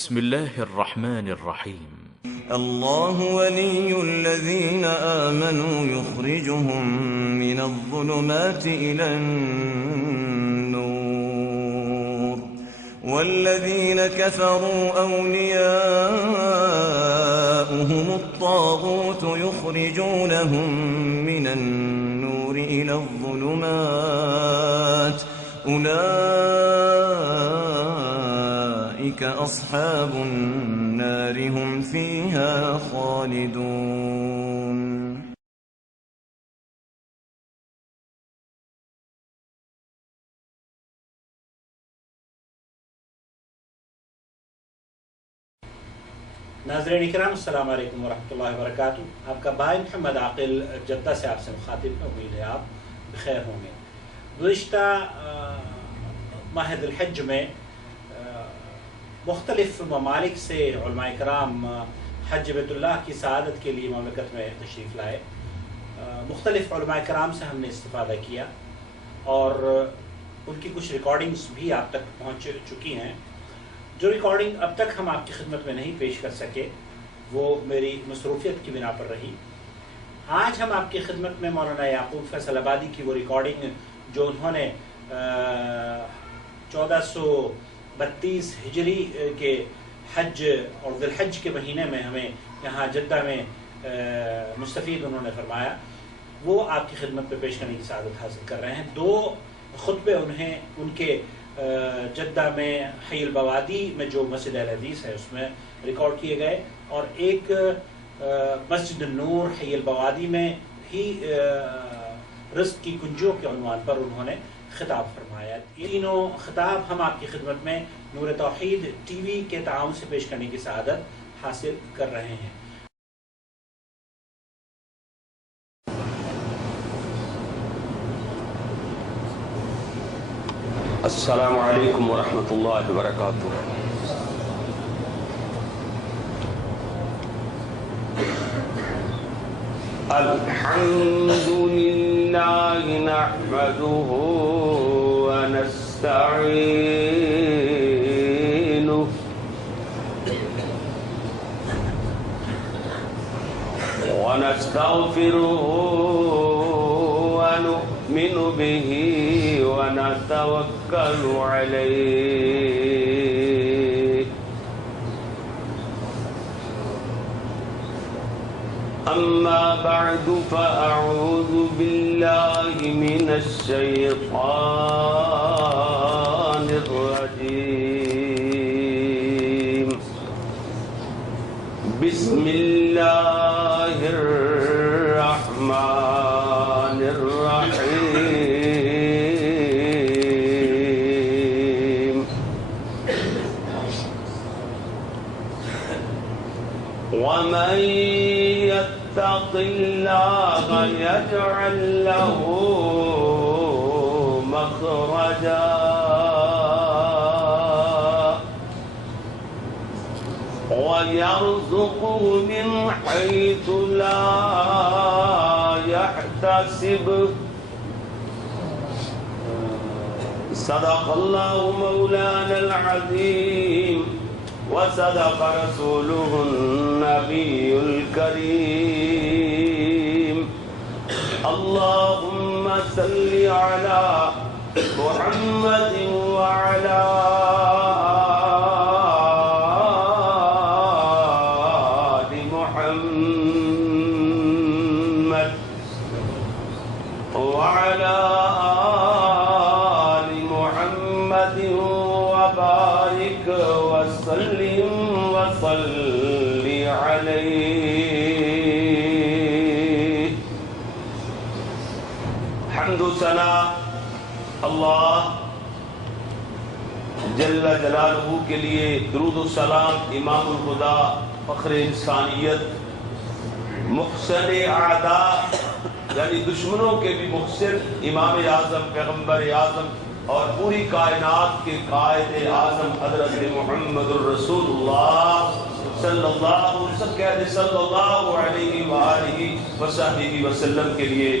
بسم الله الرحمن الرحيم. الله ولي الذين آمنوا يخرجهم من الظلمات إلى النور والذين كفروا أولياؤهم الطاغوت يخرجونهم من النور إلى الظلمات أولئك أصحاب النار هم فيها خالدون. ناظرین اکرام، السلام علیکم ورحمۃ اللہ وبرکاتہ. آپ کا بھائی محمد عاقل جدہ سے آپ سے مخاطب ہے. امید ہے آپ بخیر ہوں گے. گزشتہ ماہ ذی الحج میں مختلف ممالک سے علماء کرام حج بیت اللہ کی سعادت کے لیے مملکت میں تشریف لائے. مختلف علماء کرام سے ہم نے استفادہ کیا اور ان کی کچھ ریکارڈنگز بھی آپ تک پہنچ چکی ہیں. جو ریکارڈنگ اب تک ہم آپ کی خدمت میں نہیں پیش کر سکے وہ میری مصروفیت کی بنا پر رہی. آج ہم آپ کی خدمت میں مولانا یعقوب فیصل آبادی کی وہ ریکارڈنگ جو انہوں نے 1432 ہجری کے حج اور ذی الحج کے مہینے میں ہمیں یہاں جدہ میں مستفید انہوں نے فرمایا، وہ آپ کی خدمت میں پیش کرنے کی سعادت حاصل کر رہے ہیں. 2 خطبے انہیں ان کے جدہ میں حی البوادی میں جو مسجد اہل حدیث ہے اس میں ریکارڈ کیے گئے، اور ایک مسجد النور حی البوادی میں ہی رزق کی کنجیوں کے عنوان پر انہوں نے خطاب فرمایا. یہ تینوں خطاب ہم آپ کی خدمت میں نور توحید ٹی وی کے تعاون سے پیش کرنے کی سعادت حاصل کر رہے ہیں. السلام علیکم ورحمۃ اللہ وبرکاتہ. الحمد للہ نحمده ونستعینه ونستغفره ونؤمن به ونتوكل عليه. أما بعد فأعوذ بالله من الشيطان الرجيم. بسم الله الرحمن الرحيم. ومن يتق الله يجعل له مخرجا ويرزقه من حيث لا يحتسب. صدق الله مولانا العظيم وصدق رسوله النبي الكريم. اللهم صل على محمد وعلى آل محمد وعلى آل محمد وبارك وسلم وصل عليه. حمد و ثنا اللہ جل جلالہ کے لیے، درود و سلام امام الخدا فخر انسانیت محسن اعداء یعنی دشمنوں کے بھی محسن امام اعظم پیغمبر اعظم اور پوری کائنات کے قائد اعظم حضرت محمد الرسول اللہ صلی اللہ علیہ وآلہ وسلم کے لیے.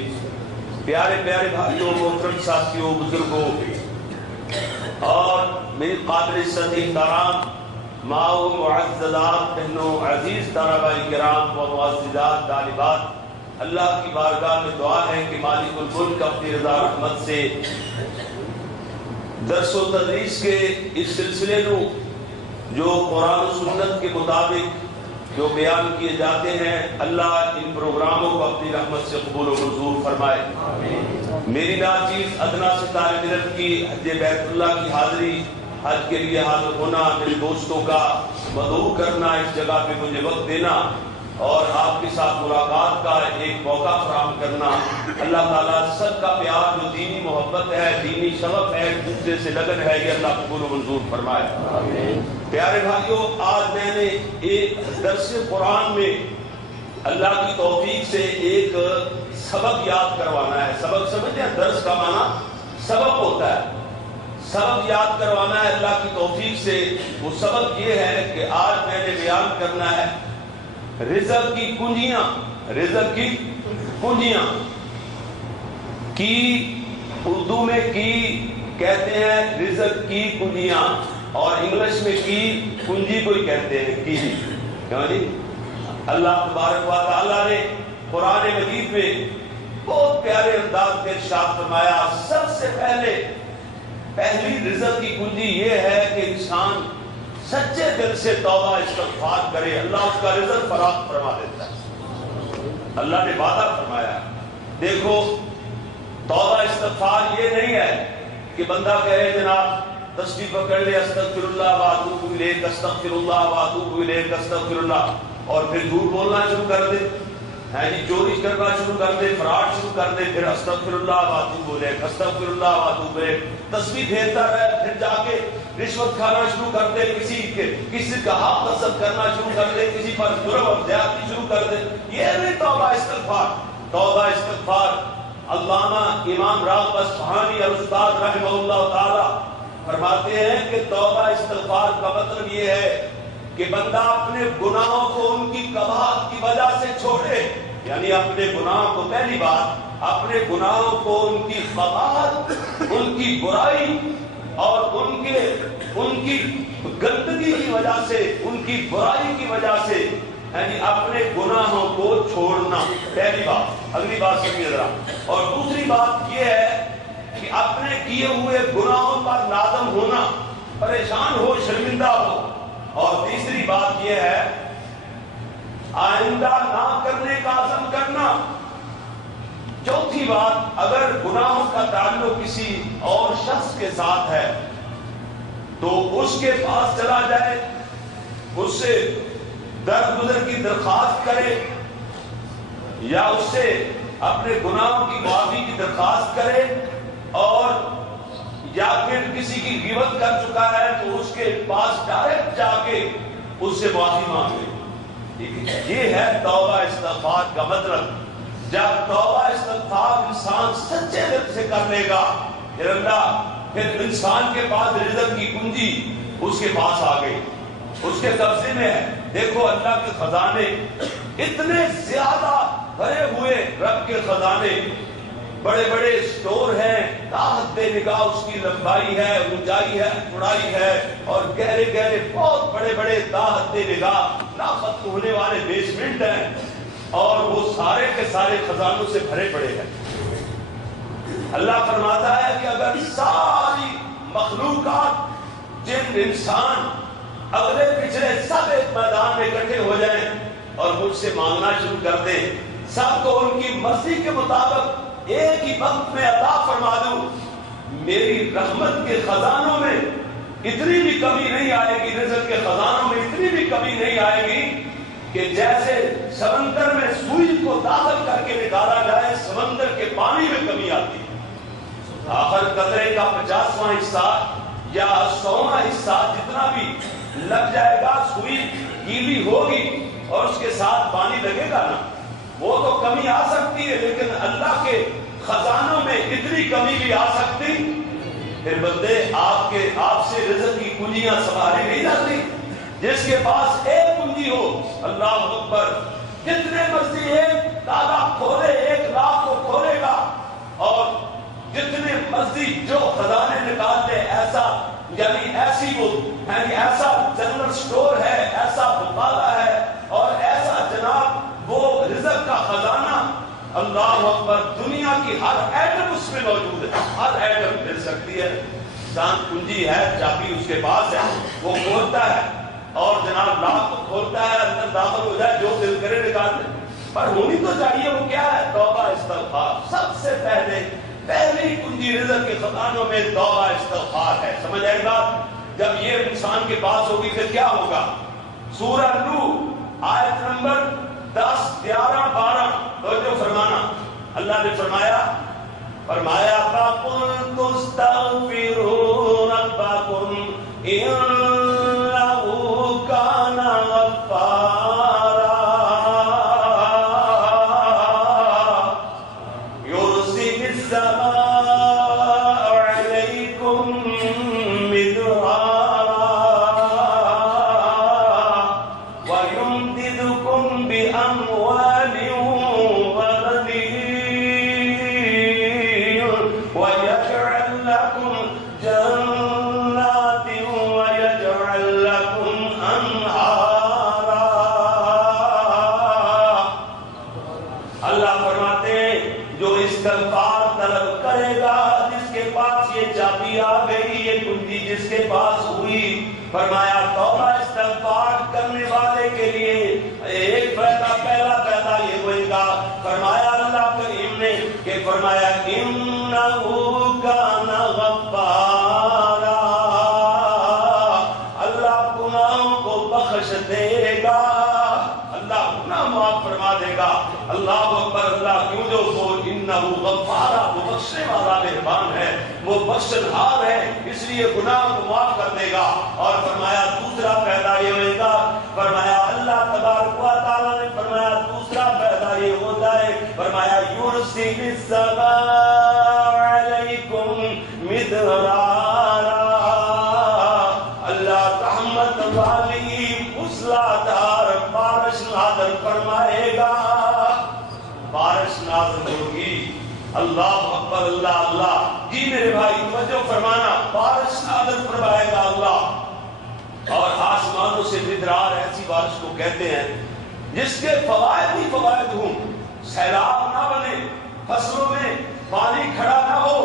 پیارے پیارے بھائیوں، محترم ساتھیوں، بزرگوں اور میری قابل عزت احترام ماں و معززات بہنوں، عزیز طلباء کرام و معززات طالبات، اللہ کی بارگاہ میں دعا ہے کہ مالک الملک اپنی رضا رحمت سے درس و تدریس کے اس سلسلے کو جو قرآن و سنت کے مطابق جو بیان کیے جاتے ہیں، اللہ ان پروگراموں کو اپنی رحمت سے قبول و منظور فرمائے۔ میری ناچیز ادنا سے طالب علم کی حج بیت اللہ کی حاضری، حج کے لیے حاضر ہونا، میرے دوستوں کا مدعو کرنا، اس جگہ پہ مجھے وقت دینا اور آپ کے ساتھ ملاقات کا ایک موقع فراہم کرنا، اللہ تعالیٰ سب کا پیار جو دینی محبت ہے، دینی شغف ہے، ایک دوسرے سے لگن ہے، یہ اللہ قبول و منظور فرمائے۔ پیارے بھائیوں، آج میں نے ایک درس قرآن میں اللہ کی توفیق سے ایک سبق یاد کروانا ہے۔ سبق سمجھتے ہیں، درس کا معنی سبق ہوتا ہے، سبق یاد کروانا ہے اللہ کی توفیق سے۔ وہ سبق یہ ہے کہ آج میں نے بیان کرنا ہے رزق کی کنجیاں، رزق کی کنجیاں کی اردو میں کی کہتے ہیں رزق کی کنجیاں، اور انگلش میں کی کنجی کو ہی کہتے ہیں کی، کیوں جی؟ اللہ تبارک و تعالیٰ نے قرآن مجید میں بہت پیارے انداز میں ارشاد فرمایا، سب سے پہلی رزق کی کنجی یہ ہے کہ انسان سچے دل سے توبہ استغفار کرے، اللہ اس کا رزق فراخ فرما دیتا ہے۔ اللہ نے وعدہ فرمایا۔ دیکھو، توبہ استغفار یہ نہیں ہے کہ بندہ کہے جناب تسبیح پکڑ لے استغفر اللہ واتوب الیہ استغفر اللہ واتوب الیہ استغفر اللہ، اور پھر جھوٹ بولنا شروع کر دے، چوری کرنا شروع کر دے، فراڈ شروع کر دے، پھر استغفر اللہ واتوب الیہ استغفر اللہ واتوب الیہ، تسبیح پھیرتا رہے، پھر جا کے رشوت کھانا شروع کر دے، کسی کا حق غصب کرنا شروع کر دے، کسی پر ظلم اور زیادتی شروع کر دے، یہ نہیں توبہ استغفار۔ توبہ استغفار علامہ امام راغب اصفہانی الاستاذ رحمہ اللہ تعالی فرماتے ہیں کہ توبہ استغفار کا مطلب یہ ہے کہ بندہ اپنے گناہوں کو ان کی قباحت کی وجہ سے چھوڑے، یعنی اپنے گناہوں کو، پہلی بات اپنے گناہوں کو ان کی قباحت، ان کی برائی اور ان کی گندگی کی وجہ سے، ان کی برائی کی وجہ سے، یعنی اپنے گناہوں کو چھوڑنا، پہلی بات۔ اگلی بات سمجھیے ذرا، اور دوسری بات یہ ہے کہ اپنے کیے ہوئے گناہوں پر نادم ہونا، پریشان ہو، شرمندہ ہو، اور تیسری بات یہ ہے آئندہ نہ کرنے کا عزم کرنا۔ چوتھی بات، اگر گناہوں کا تعلق کسی اور شخص کے ساتھ ہے تو اس کے پاس چلا جائے، اس سے درگزر کی درخواست کرے، یا اس سے اپنے گناہوں کی معافی کی درخواست کرے، اور یا پھر کسی کی غیبت کر چکا ہے تو اس کے پاس ڈائریکٹ جا کے اس سے معافی مانگے۔ یہ ہے توبہ استغفار کا مطلب۔ جب توبہ استغفار انسان سچے دل سے کر لے گا، پھر انسان کے پاس رزق کی کنجی اس کے پاس آ گئی، اس کے قبضے میں ہے۔ دیکھو اللہ کے خزانے اتنے زیادہ بھرے ہوئے، رب کے خزانے بڑے بڑے سٹور ہیں، تاحت نگاہ اس کی لمبائی ہے، اونچائی ہے، چوڑائی ہے، اور گہرے گہرے بہت بڑے بڑے تاحت نگاہ لا ختم ہونے والے بیسمنٹ ہیں، اور وہ سارے کے سارے خزانوں سے بھرے پڑے ہیں۔ اللہ فرماتا ہے کہ اگر ساری مخلوقات، جن انسان، اگلے پچھلے سب ایک میدان میں اکٹھے ہو جائیں اور مجھ سے مانگنا شروع کر دیں، سب کو ان کی مرضی کے مطابق ایک ہی وقت میں عطا فرما دوں، میری رحمت کے خزانوں میں اتنی بھی کمی نہیں آئے گی، رزق کے خزانوں میں اتنی بھی کمی نہیں آئے گی کہ جیسے سمندر میں سوئی کو داخل کر کے نکالا جائے، سمندر کے پانی میں کمی آتی ہے۔ آخر قطرے کا 50واں حصہ یا 100واں حصہ جتنا بھی لگ جائے گا، سوئی گیلی ہوگی اور اس کے ساتھ پانی لگے گا نا، وہ تو کمی آ سکتی ہے، لیکن اللہ کے خزانوں میں اتنی کمی بھی آ سکتی، پھر بندے آپ سے رزق کی کنجیاں سنبھالی نہیں جاتی۔ جس کے پاس ایک کنجی ہو، اللہ اکبر، جتنے مرضی ایک تالا کھولے، 1,00,000 کو کھولے گا، اور جتنے مرضی جو خزانے نکال دے، ایسا یعنی ایسی وہ ایسا جنرل سٹور ہے، ایسا بقالہ ہے اور ایسا جناب وہ رزق کا خزانہ، اللہ اکبر، دنیا کی ہر ایٹم اس میں موجود ہے، ہر ایٹم مل سکتی ہے. چاند کنجی ہے، چابی اس کے پاس ہے، وہ کھولتا ہے اور جناب لاکھ کو کھولتا ہے، اندر داخل ہو جائے، جو دل کرے نکال دے. پر ہونی تو چاہیے وہ کیا ہے؟ توبہ استغفار. سب سے پہلی کنجی رزق کے خزانوں میں توبہ استغفار ہے. سمجھ آئے بات؟ جب یہ انسان کے پاس ہوگی پھر کیا ہوگا؟ سورہ نوح آیت نمبر 10، 11، 12 توجہ فرمانا. اللہ نے فرمایا فَقُلْتُ اسْتَغْفِرُوا رَبَّكُمْ إِنَّهُ كَانَ غَفَّارًا يُرْسِلِ السَّمَاءَ عَلَيْكُمْ مِدْرَارًا وَيُمْدِدْكُمْ بِأَمْوَالٍ وَيَجْعَلْ لَكُمْ جَنَّاتٍ وَيَجْعَلْ لَكُمْ أَنْهَارًا. اللہ فرماتے ہیں جو استغفار طلب کرے گا، جس کے پاس یہ چابی آ گئی، یہ کنجی جس کے پاس ہوئی، فرمایا توبہ استغفار کرنے والے کے لیے ایک فائدہ، پہلا فائدہ یہ ہوئے گا. فرمایا اللہ کریم نے کہ فرمایا انہ کان غفارا، اللہ گناہوں کو بخش دے گا، اللہ گناہ معاف فرما دے گا. اللہ اکبر. اللہ کیوں جو سو انہ غفارا، وہ بخشنے والا مہربان ہے، وہ بخشنہار ہے، اس لیے گناہ کو معاف کر دے گا. اور فرمایا دوسرا فائدہ یہ ہوئے گا، فرمایا اللہ تبارک و تعالیٰ نے فرمایا دوسرا فائدہ یہ ہوتا ہے، فرمایا یرسل السماء علیکم مدرارا، اللہ رحمت والی موسلادھار بارش نازل فرمائے گا. بارش نازل ہوگی. اللہ اکبر. اللہ اللہ. جی میرے بھائی توجہ فرمانا، بارش نازل فرمائے گا اللہ. اور آسمانوں سے مدرار ایسی بارش کو کہتے ہیں جس کے فوائد ہی فوائد ہوں. سیلاب نہ بنے، فصلوں میں پانی کھڑا نہ ہو،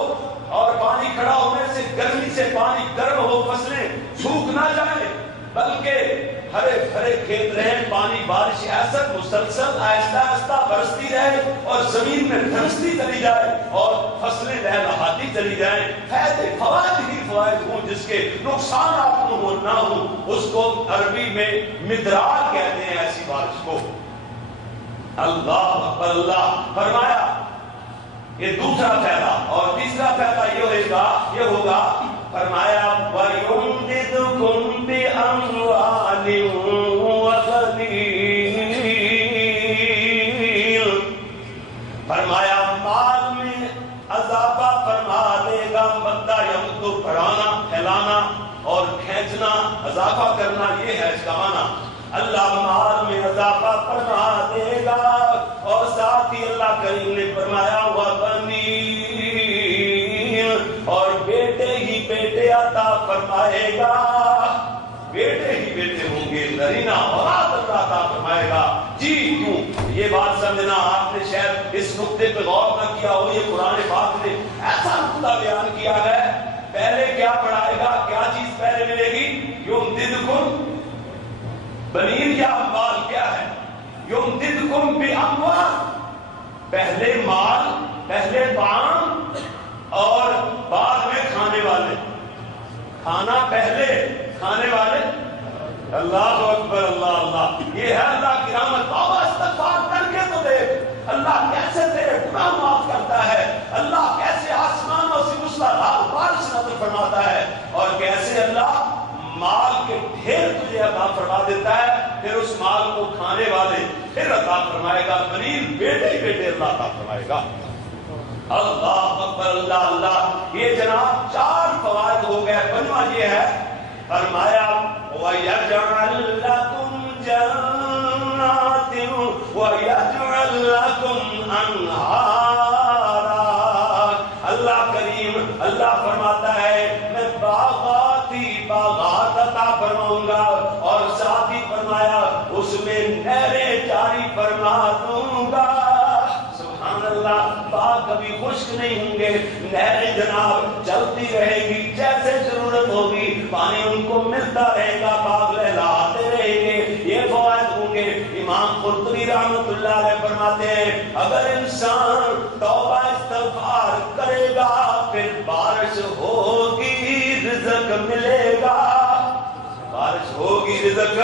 اور پانی کھڑا ہونے سے گرمی سے پانی گرم ہو، فصلیں سوکھ نہ جائیں، بلکہ ہرے بھرے کھیت رہیں، پانی بارش ایسا مسلسل آہستہ آہستہ برستی رہے اور زمین میں دھنستی چلی جائے اور فصلیں لہلہاتی چلی جائیں. فوائد ہی فوائد ہوں، جس کے نقصان آپ کو نہ ہو، اس کو عربی میں مدرار کہتے ہیں ایسی بارش کو. اللہ اکبر. اللہ فرمایا یہ دوسرا فائدہ. اور تیسرا فائدہ یہ ہوگا فرمایا وَيُمْدِدْكُمْ بِأَمْوَالٍ وَبَنِينَ، فرمایا مال میں اضافہ فرما دے گا. مدہ یمد، بڑھانا، پھیلانا اور کھینچنا، اضافہ کرنا، یہ ہے اس کا معنی. اللہ مال میں اضافہ فرما دے گا. اور ساتھ ہی اللہ کریم نے فرمایا وَبَنِينَ، اور بیٹے ہی بیٹے عطا فرمائے گا. بیٹے ہی بیٹے ہوں گے، نرینہ اولاد اللہ عطا فرمائے گا. جی کیوں؟ یہ بات سمجھنا، آپ نے شاید اس نقطے پہ غور نہ کیا ہو، یہ قرآن پاک نے ایسا نقطہ بیان کیا ہے. پہلے کیا پڑھائے گا؟ کیا چیز پہلے ملے گی؟ یمددکم بنین یا اموال. کیا ہے یمددکم باموال؟ پہلے مال، پہلے طعام اور بعد میں کھانے والے. کھانا پہلے، کھانے والے. اللہ اکبر. اللہ اللہ. یہ ہے اللہ کی رحمت. توبہ استغفار کر کے تو دیکھ اللہ کیسے تیرے گناہ معاف کرتا ہے، اللہ کیسے آسمانوں سے موسلادھار بارش نازل فرماتا ہے، اور کیسے اللہ مال کے ڈھیر تجھے عطا فرما دیتا ہے. پھر اس مال کو کھانے والے پھر عطا فرمائے گا. غریب بیٹے ہی بیٹے اللہ عطا فرمائے گا. اللہ اکبر. اللہ اللہ. یہ جناب 4 فوائد ہو گئے. 5واں یہ ہے فرمایا وَيَجْعَلْ لَكُمْ جَنَّاتٍ وَيَجْعَلْ لَكُمْ أَنْهَارًا. اللہ کریم اللہ فرماتا ہے میں باغات عطا خشک نہیں ہوں گے، نہریں جناب چلتی رہے گی، جیسے ضرورت ہوگی پانی ان کو ملتا رہے گا، باغ لہلاتے رہیں گے، یہ فوائد ہوں گے۔ امام قرطبی رحمۃ اللہ علیہ فرماتے ہیں اگر انسان توبہ استغفار کرے گا پھر بارش ہوگی رزق ملے گا، بارش ہوگی رزق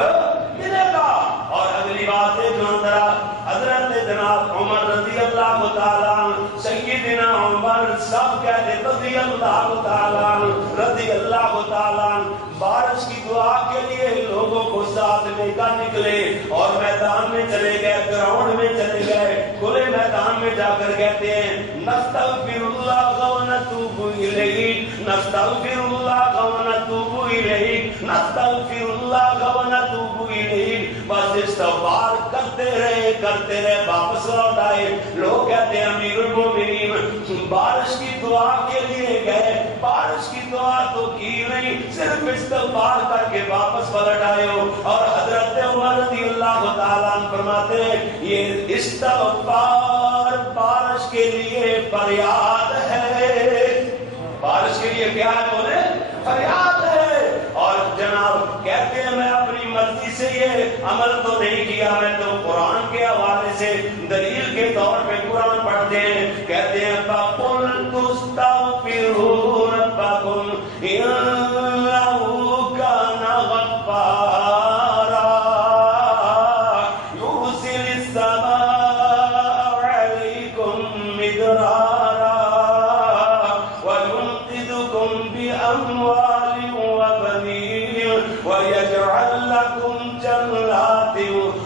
ملے گا۔ اور اگلی بات ہے جو ذرا حضرت جناب عمر رضی اللہ تعالیٰ عنہ، سیدنا عمر سب کہتے رضی اللہ تعالیٰ عنہ، رضی اللہ تعالیٰ عنہ، بارش کی دعا کے لیے لوگوں کو ساتھ لے کر نکلے اور میدان میں چلے گئے، گراؤنڈ میں چلے گئے، کھلے میدان میں جا کر کہتے ہیں نستغفر اللہ و نتوب الیہ، نستغفر اللہ و نتوب الیہ، نستغفر اللہ و نتوب الیہ، بس استغفار کرتے رہے واپس لوٹ آئے۔ لوگ کہتے ہیں امیر المومنین بارش کی دعا کے لیے گئے، بارش کی دعا تو کی نہیں، صرف استغفار کر کے واپس پلٹ آئے ہو۔ اور حضرت عمر رضی اللہ تعالیٰ عنہ فرماتے ہیں یہ استغفار بارش کے لیے فریاد ہے، بارش کے لیے کیا ہے بولے فریاد ہے۔ اور جناب کہتے ہیں میں اپنی مرضی سے یہ عمل تو نہیں کیا، میں تو قرآن کے حوالے سے دلیل کے طور پہ قرآن پڑھتے ہیں، کہتے ہیں فَقُلْتُ اسْتَغْفِرُوا رَبَّكُمْ إِنَّهُ كَانَ غَفَّارًا يُرْسِلِ السَّمَاءَ عَلَيْكُمْ مِدْرَارًا وَيُمْدِدْكُمْ بِأَمْوَالٍ وَبَنِينَ وَيَجْعَلْ لَكُمْ جَنَّاتٍ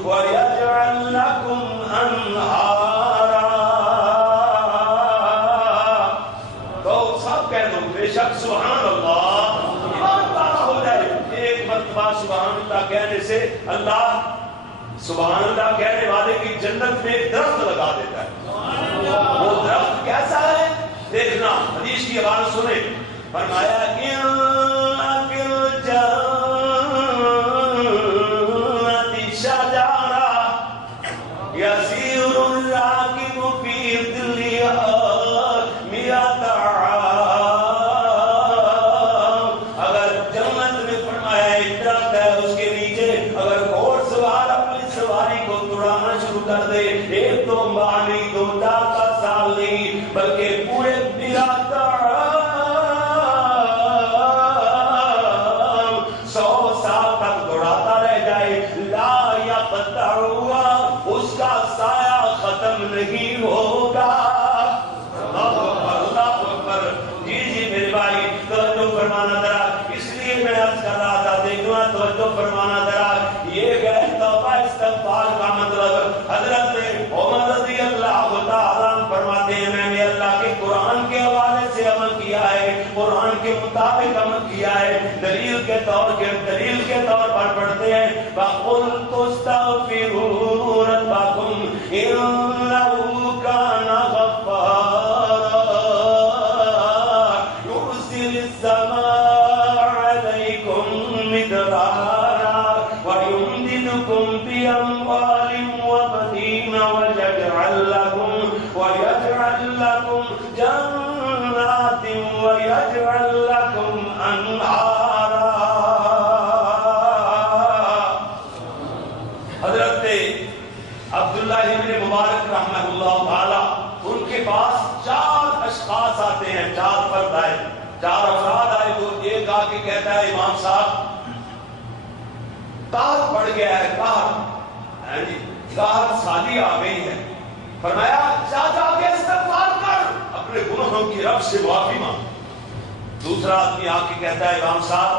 وَيَجْعَلْ لَكُمْ أَنْهَارًا۔ تو سب کہہ دو بے شک سبحان اللہ، ایمان تازہ ہو جائے۔ ایک مرتبہ سبحان اللہ کہنے سے اللہ سبحان اللہ کہنے والے کی جنت میں ایک درخت لگا دیتا ہے۔ وہ درخت کیسا ہے دیکھنا، حدیث کی عبارت سنیں، فرمایا ان فی الجنت شجرہ یسیر الراکب فی ظلها مئۃ عام۔ اگر جنت میں فرمایا ایک درخت ہے، اس کے نیچے اگر گھوڑ سوار اپنی سواری کو دوڑانا شروع کر دے، ایک دو ماہ نہیں، دو چار کا سال نہیں، بلکہ پورے مئۃ عام 100 سال تک دوڑاتا رہ جائے، لا یقطعها، اس کا سایہ ختم نہیں ہوگا۔ اللہ اکبر، اللہ اکبر۔ جی جی میرے بھائی توجہ فرمانا ذرا، اس لیے میں عرض کر رہا تھا دیکھنا توجہ فرمانا ذرا، یہ گئے توبہ استغفار کا مطلب۔ حضرت عمر رضی اللہ تعالیٰ عنہ فرماتے ہیں میں نے اللہ کے قرآن کے حوالے سے عمل کیا ہے، قرآن کے مطابق عمل کیا ہے، دلیل کے طور پر پڑھتے ہیں فَقُلْتُ اسْتَغْفِرُوا رَبَّكُمْ إِنَّهُ كَانَ غَفَّارًا يُرْسِلِ السَّمَاءَ عَلَيْكُمْ مِدْرَارًا وَيُمْدِدْكُمْ بِأَمْوَالٍ وَبَنِينَ وَيَجْعَلْ لَكُمْ جَنَّاتٍ وَيَجْعَلْ لَكُمْ أَنْهَارًا۔ حضرت عبداللہ ابن مبارک رحمہ اللہ تعالی، ان کے پاس 4 اشخاص آتے ہیں، 4 فرد آئے، 4 افراد آئے، تو ایک آ کے کہتا ہے امام صاحب قحط پڑ گیا ہے، قحط سالی آ گئی ہے۔ فرمایا جا کے استغفار کر، اپنے گناہوں کی رب سے معافی مانگ۔ دوسرا آدمی آ کے کہتا ہے امام صاحب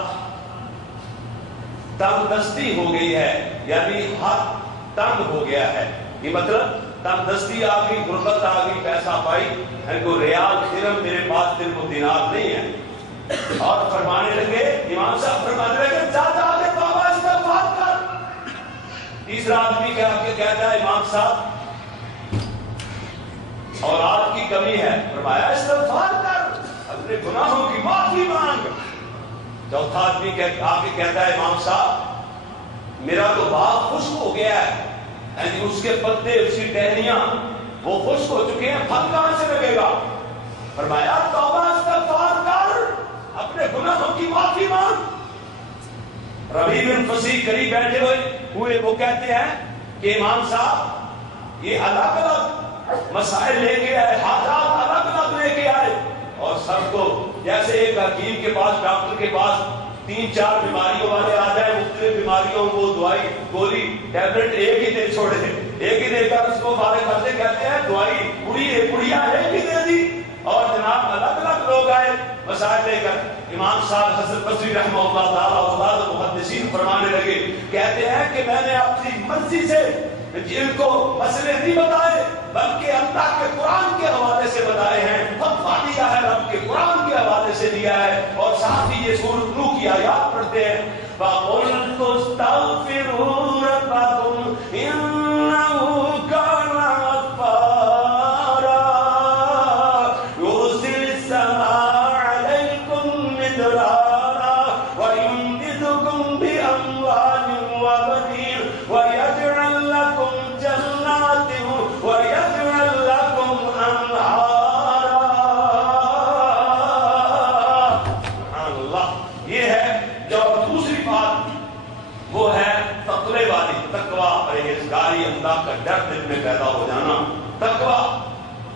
تنگ دستی ہو گئی ہے، یعنی ہاتھ تنگ ہو گیا ہے، یہ مطلب تنگ دستی آ گئی، غربت آ گئی، پیسہ پائی، ان کو ریال درہم میرے پاس درہم و دینار نہیں ہے۔ اور فرمانے لگے امام صاحب فرمانے لگے جا کے توبہ استغفار کر۔ تیسرا آدمی کہتا ہے امام صاحب اولاد کی کمی ہے، فرمایا استغفار کر، اپنے گناہوں کی معافی مانگ۔ چوتھا آدمی آ کے کہتا ہے امام صاحب میرا تو باغ خشک ہو گیا ہے، یعنی اس کے پتے، اس کی ٹہنیاں وہ خشک ہو چکے ہیں، پھل کہاں سے لگے گا؟ فرمایا توبہ استغفار کر، اپنے گناہوں کی معافی مانگ۔ ربیع بن فصیح قریب بیٹھے ہوئے وہ کہتے ہیں کہ امام صاحب یہ الگ الگ مسائل لے کے آئے، حاجات الگ الگ لے کے آئے، اور سب کو جیسے ایک حکیم کے پاس، ڈاکٹر کے پاس 3-4 بیماریوں والے آ جائے، مختلف بیماریوں کو دوائی گولی ٹیبلٹ ایک ہی دے چھوڑے، ایک ہی دے کر اس کو فارغ کرتے، کہتے ہیں دوائی پڑیا ایک ہی دے دی، اور جناب الگ الگ لوگ آئے مسائل لے کر۔ امام صاحب حضرت بصری رحمہ اللہ تعالیٰ استاد محدثین فرمانے لگے، کہتے ہیں کہ میں نے اپنی مرضی سے جن کو مسئلے نہیں بتائے بلکہ اللہ کے قرآن کے حوالے سے بتائے ہیں، فتویٰ دیا ہے رب کے قرآن کے حوالے سے دیا ہے، اور ساتھ ہی یہ سورۃ نوح کی آیات پڑھتے ہیں، فَقُلْتُ اسْتَغْفِرُوا رَبَّكُمْ إِنَّهُ كَانَ غَفَّارًا يُرْسِلِ السَّمَاءَ عَلَيْكُمْ مِدْرَارًا وَيُمْدِدْكُمْ بِأَمْوَالٍ وَبَنِينَ وَيَجْعَلْ لَكُمْ جَنَّاتٍ وَيَجْعَلْ لَكُمْ أَنْهَارًا۔ سبحان اللہ۔ یہ ہے جو دوسری بات وہ ہے تقوی والی، تقوی، پرہیزگاری، اللہ کا ڈر دل میں پیدا ہو جانا۔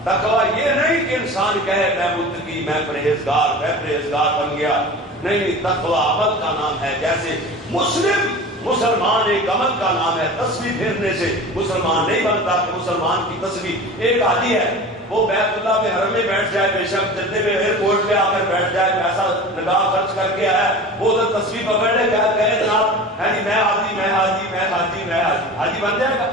تقوی یہ نہیں کہ انسان کہے میں متقی، میں پرہیزگار بن گیا، نہیں، تقوی عمل کا نام ہے۔ جیسے مسلمان ایک عمل کا نام ہے، تسبیح پھیرنے سے مسلمان نہیں بنتا کہ مسلمان کی تسبیح۔ ایک عادی ہے وہ بیت اللہ میں حرم میں بیٹھ جائے، بے شک جدے میں ایئرپورٹ پہ آ کر بیٹھ جائے، پیسہ نگاہ خرچ کر کے آیا، وہ ادھر تسبیح پکڑ لے، کہے جناب ہے میں حاجی بن جائے گا۔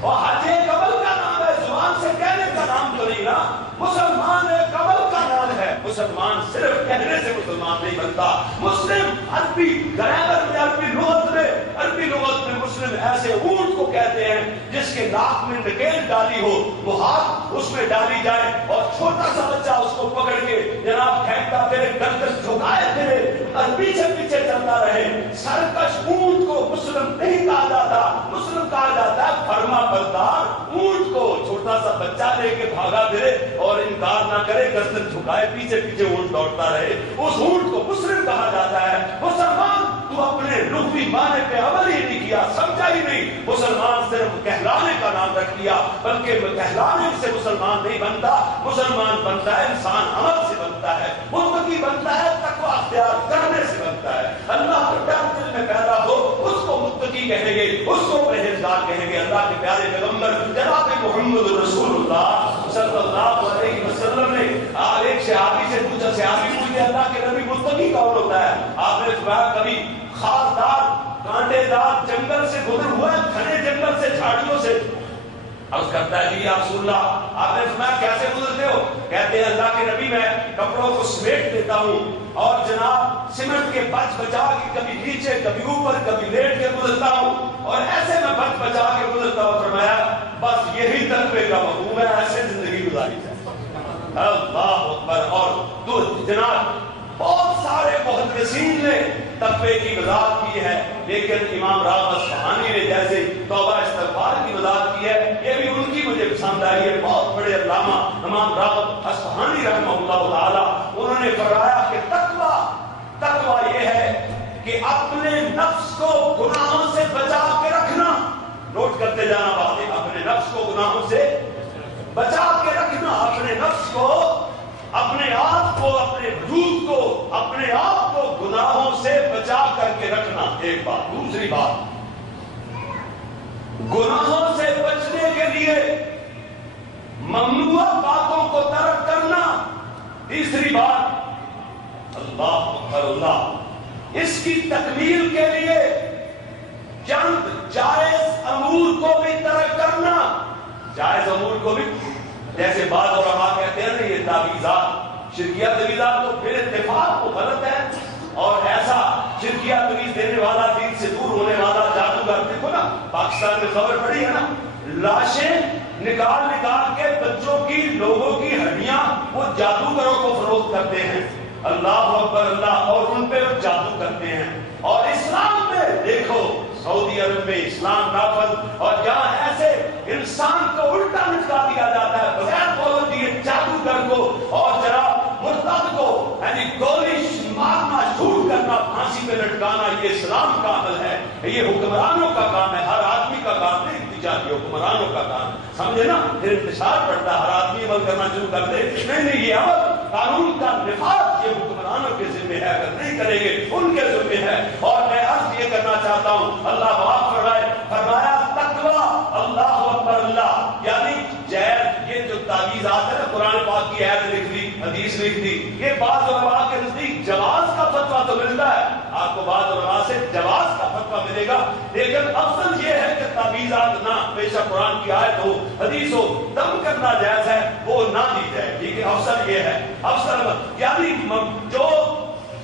اور حج ایک عمل کا نام ہے، زبان سے کہنے کا نام تو نہیں نا۔ مسلمان ایک عمل کا نام ہے، مسلمان صرف کہنے سے مسلمان نہیں بنتا۔ مسلم عربی گرامر میں، عربی لغت میں مسلم ایسے اونٹ کو کہتے ہیں جس کے ناک میں نکیل ڈالی ہو، وہ ہاتھ اس میں ڈالی جائے اور چھوٹا سا بچہ اس کو پکڑ کے جناب پھینکتا پھرے، گردن جھکائے پھرے اور پیچھے پیچھے چلتا رہے۔ سرکش اونٹ کو مسلم نہیں کہا جاتا، مسلم کہا جاتا ہے فرما بردار اونٹ کو۔ چھوٹا سا بچہ لے کے بھاگا پھرے اور انکار نہ کرے، گردن جھکائے، پیچھے پیچھے اونٹ دوڑتا رہے، اس اونٹ کو مسلم کہا جاتا ہے۔ مسلمان تو اپنے لغوی معنی پہ عمل ہی نہیں کیا، سمجھا ہی نہیں، مسلمان صرف کہلانے کا نام رکھ دیا، بلکہ کہلانے سے مسلمان نہیں بنتا۔ مسلمان بنتا ہے انسان عمل سے بنتا ہے، متقی بنتا ہے تقوی اختیار کرنے سے بنتا ہے۔ اللہ کا ڈر دل میں پیدا ہو، اس کو متقی کہیں گے، اس کو پرہیزگار کہیں گے۔ اللہ کے پیارے پیغمبر جناب محمد رسول اللہ صلی اللہ علیہ وسلم نے ایک صحابی سے پوچھا، صحابی پوچھتے اللہ کے نبی متقی کون ہوتا ہے؟ آپ نے فرمایا کبھی خاردار کانٹے دار جنگل سے گزر ہوا ہے، گھنے جنگل سے، جھاڑیوں سے۔ عرض کرتا ہے جی یا رسول اللہ، آپ نے فرمایا کیسے گزرتے ہو؟ کہتے ہیں اللہ کے نبی میں کپڑوں کو سمیٹ دیتا ہوں اور جناب سمٹ کے بچ بچا کے کبھی نیچے کبھی اوپر کبھی لیٹ کے گزرتا ہوں، اور ایسے میں بچ بچا کے گزرتا ہوں۔ فرمایا بس یہی تقوی کا مفہوم ہے، ایسے زندگی گزاری جائے۔ اللہ اکبر۔ اور تو جناب بہت سارے محدثین نے تقوی کی وضاحت کی ہے، لیکن امام راغب اصفہانی نے جیسے توبہ استغفار کی وضاحت کی ہے، یہ بھی ان کی مجھے پسند آئی ہے۔ بہت بڑے علامہ امام راغب اصفہانی رحمہ اللہ تعالی، انہوں نے فرمایا کہ تقوی یہ ہے کہ اپنے نفس کو گناہوں سے بچا کے رکھنا۔ نوٹ کرتے جانا باتیں، اپنے نفس کو گناہوں سے بچا کے رکھنا، اپنے نفس کو، اپنے آپ کو، اپنے وجود کو، اپنے آپ کو گناہوں سے بچا کر کے رکھنا، ایک بات۔ دوسری بات، گناہوں سے بچنے کے لیے ممنوع باتوں کو ترک کرنا۔ تیسری بات، اللہ اکبر اللہ، اس کی تکمیل کے لیے چند جائز امور کو بھی ترک کرنا۔ جائز امور کو بھی، جیسے بعض علماء کہتے ہیں یہ تعویذات، شرکیہ تعویذات تو پھر اتفاق کو غلط ہے، اور ایسا شرکیہ تعویذ دینے والا، دین سے دور ہونے والا جادوگر، دیکھو نا پاکستان میں خبر پڑی ہے نا، لاشیں نکال کے بچوں کی، لوگوں کی ہڈیاں وہ جادوگروں کو فروخت کرتے ہیں۔ اللہ اکبر اللہ، اور ان پہ وہ جادو کرتے ہیں۔ اور اسلام میں دیکھو، سعودی عرب میں اسلام نافذ، اور جہاں ایسے انسان کو الٹا لٹکا دیا جاتا ہے بغیر بولے دیے جادوگر کو، اور جناب مسلمانوں کا کام، سمجھے نا؟ پھر انتشار پڑتا ہے، ہر آدمی عمل کرنا شروع کر دے، نہیں یہ عمل قانون کا نفاذ یہ حکمرانوں کے ذمہ ہے، اگر نہیں کریں گے ان کے ذمہ ہے۔ اور میں عرض یہ کرنا چاہتا ہوں، اللہ معاف فرمایا تقوی، اللہ اکبر اللہ، یعنی جائز، یہ جو تعویذات ہے نا، قرآن پاک کی آیت لکھ دی، حدیث لکھ دی، یہ بعض علماء کے نزدیک جواز کا فتویٰ تو ملتا ہے، آپ کو بعض علماء سے جواز کا فتویٰ ملے گا، لیکن افضل یہ ہے کہ تعویذات نہ، بے شک قرآن کی آیت ہو، حدیث ہو، دم کرنا جائز ہے، وہ نہ دی جائے، ٹھیک ہے؟ افضل یہ ہے، افضل یعنی جو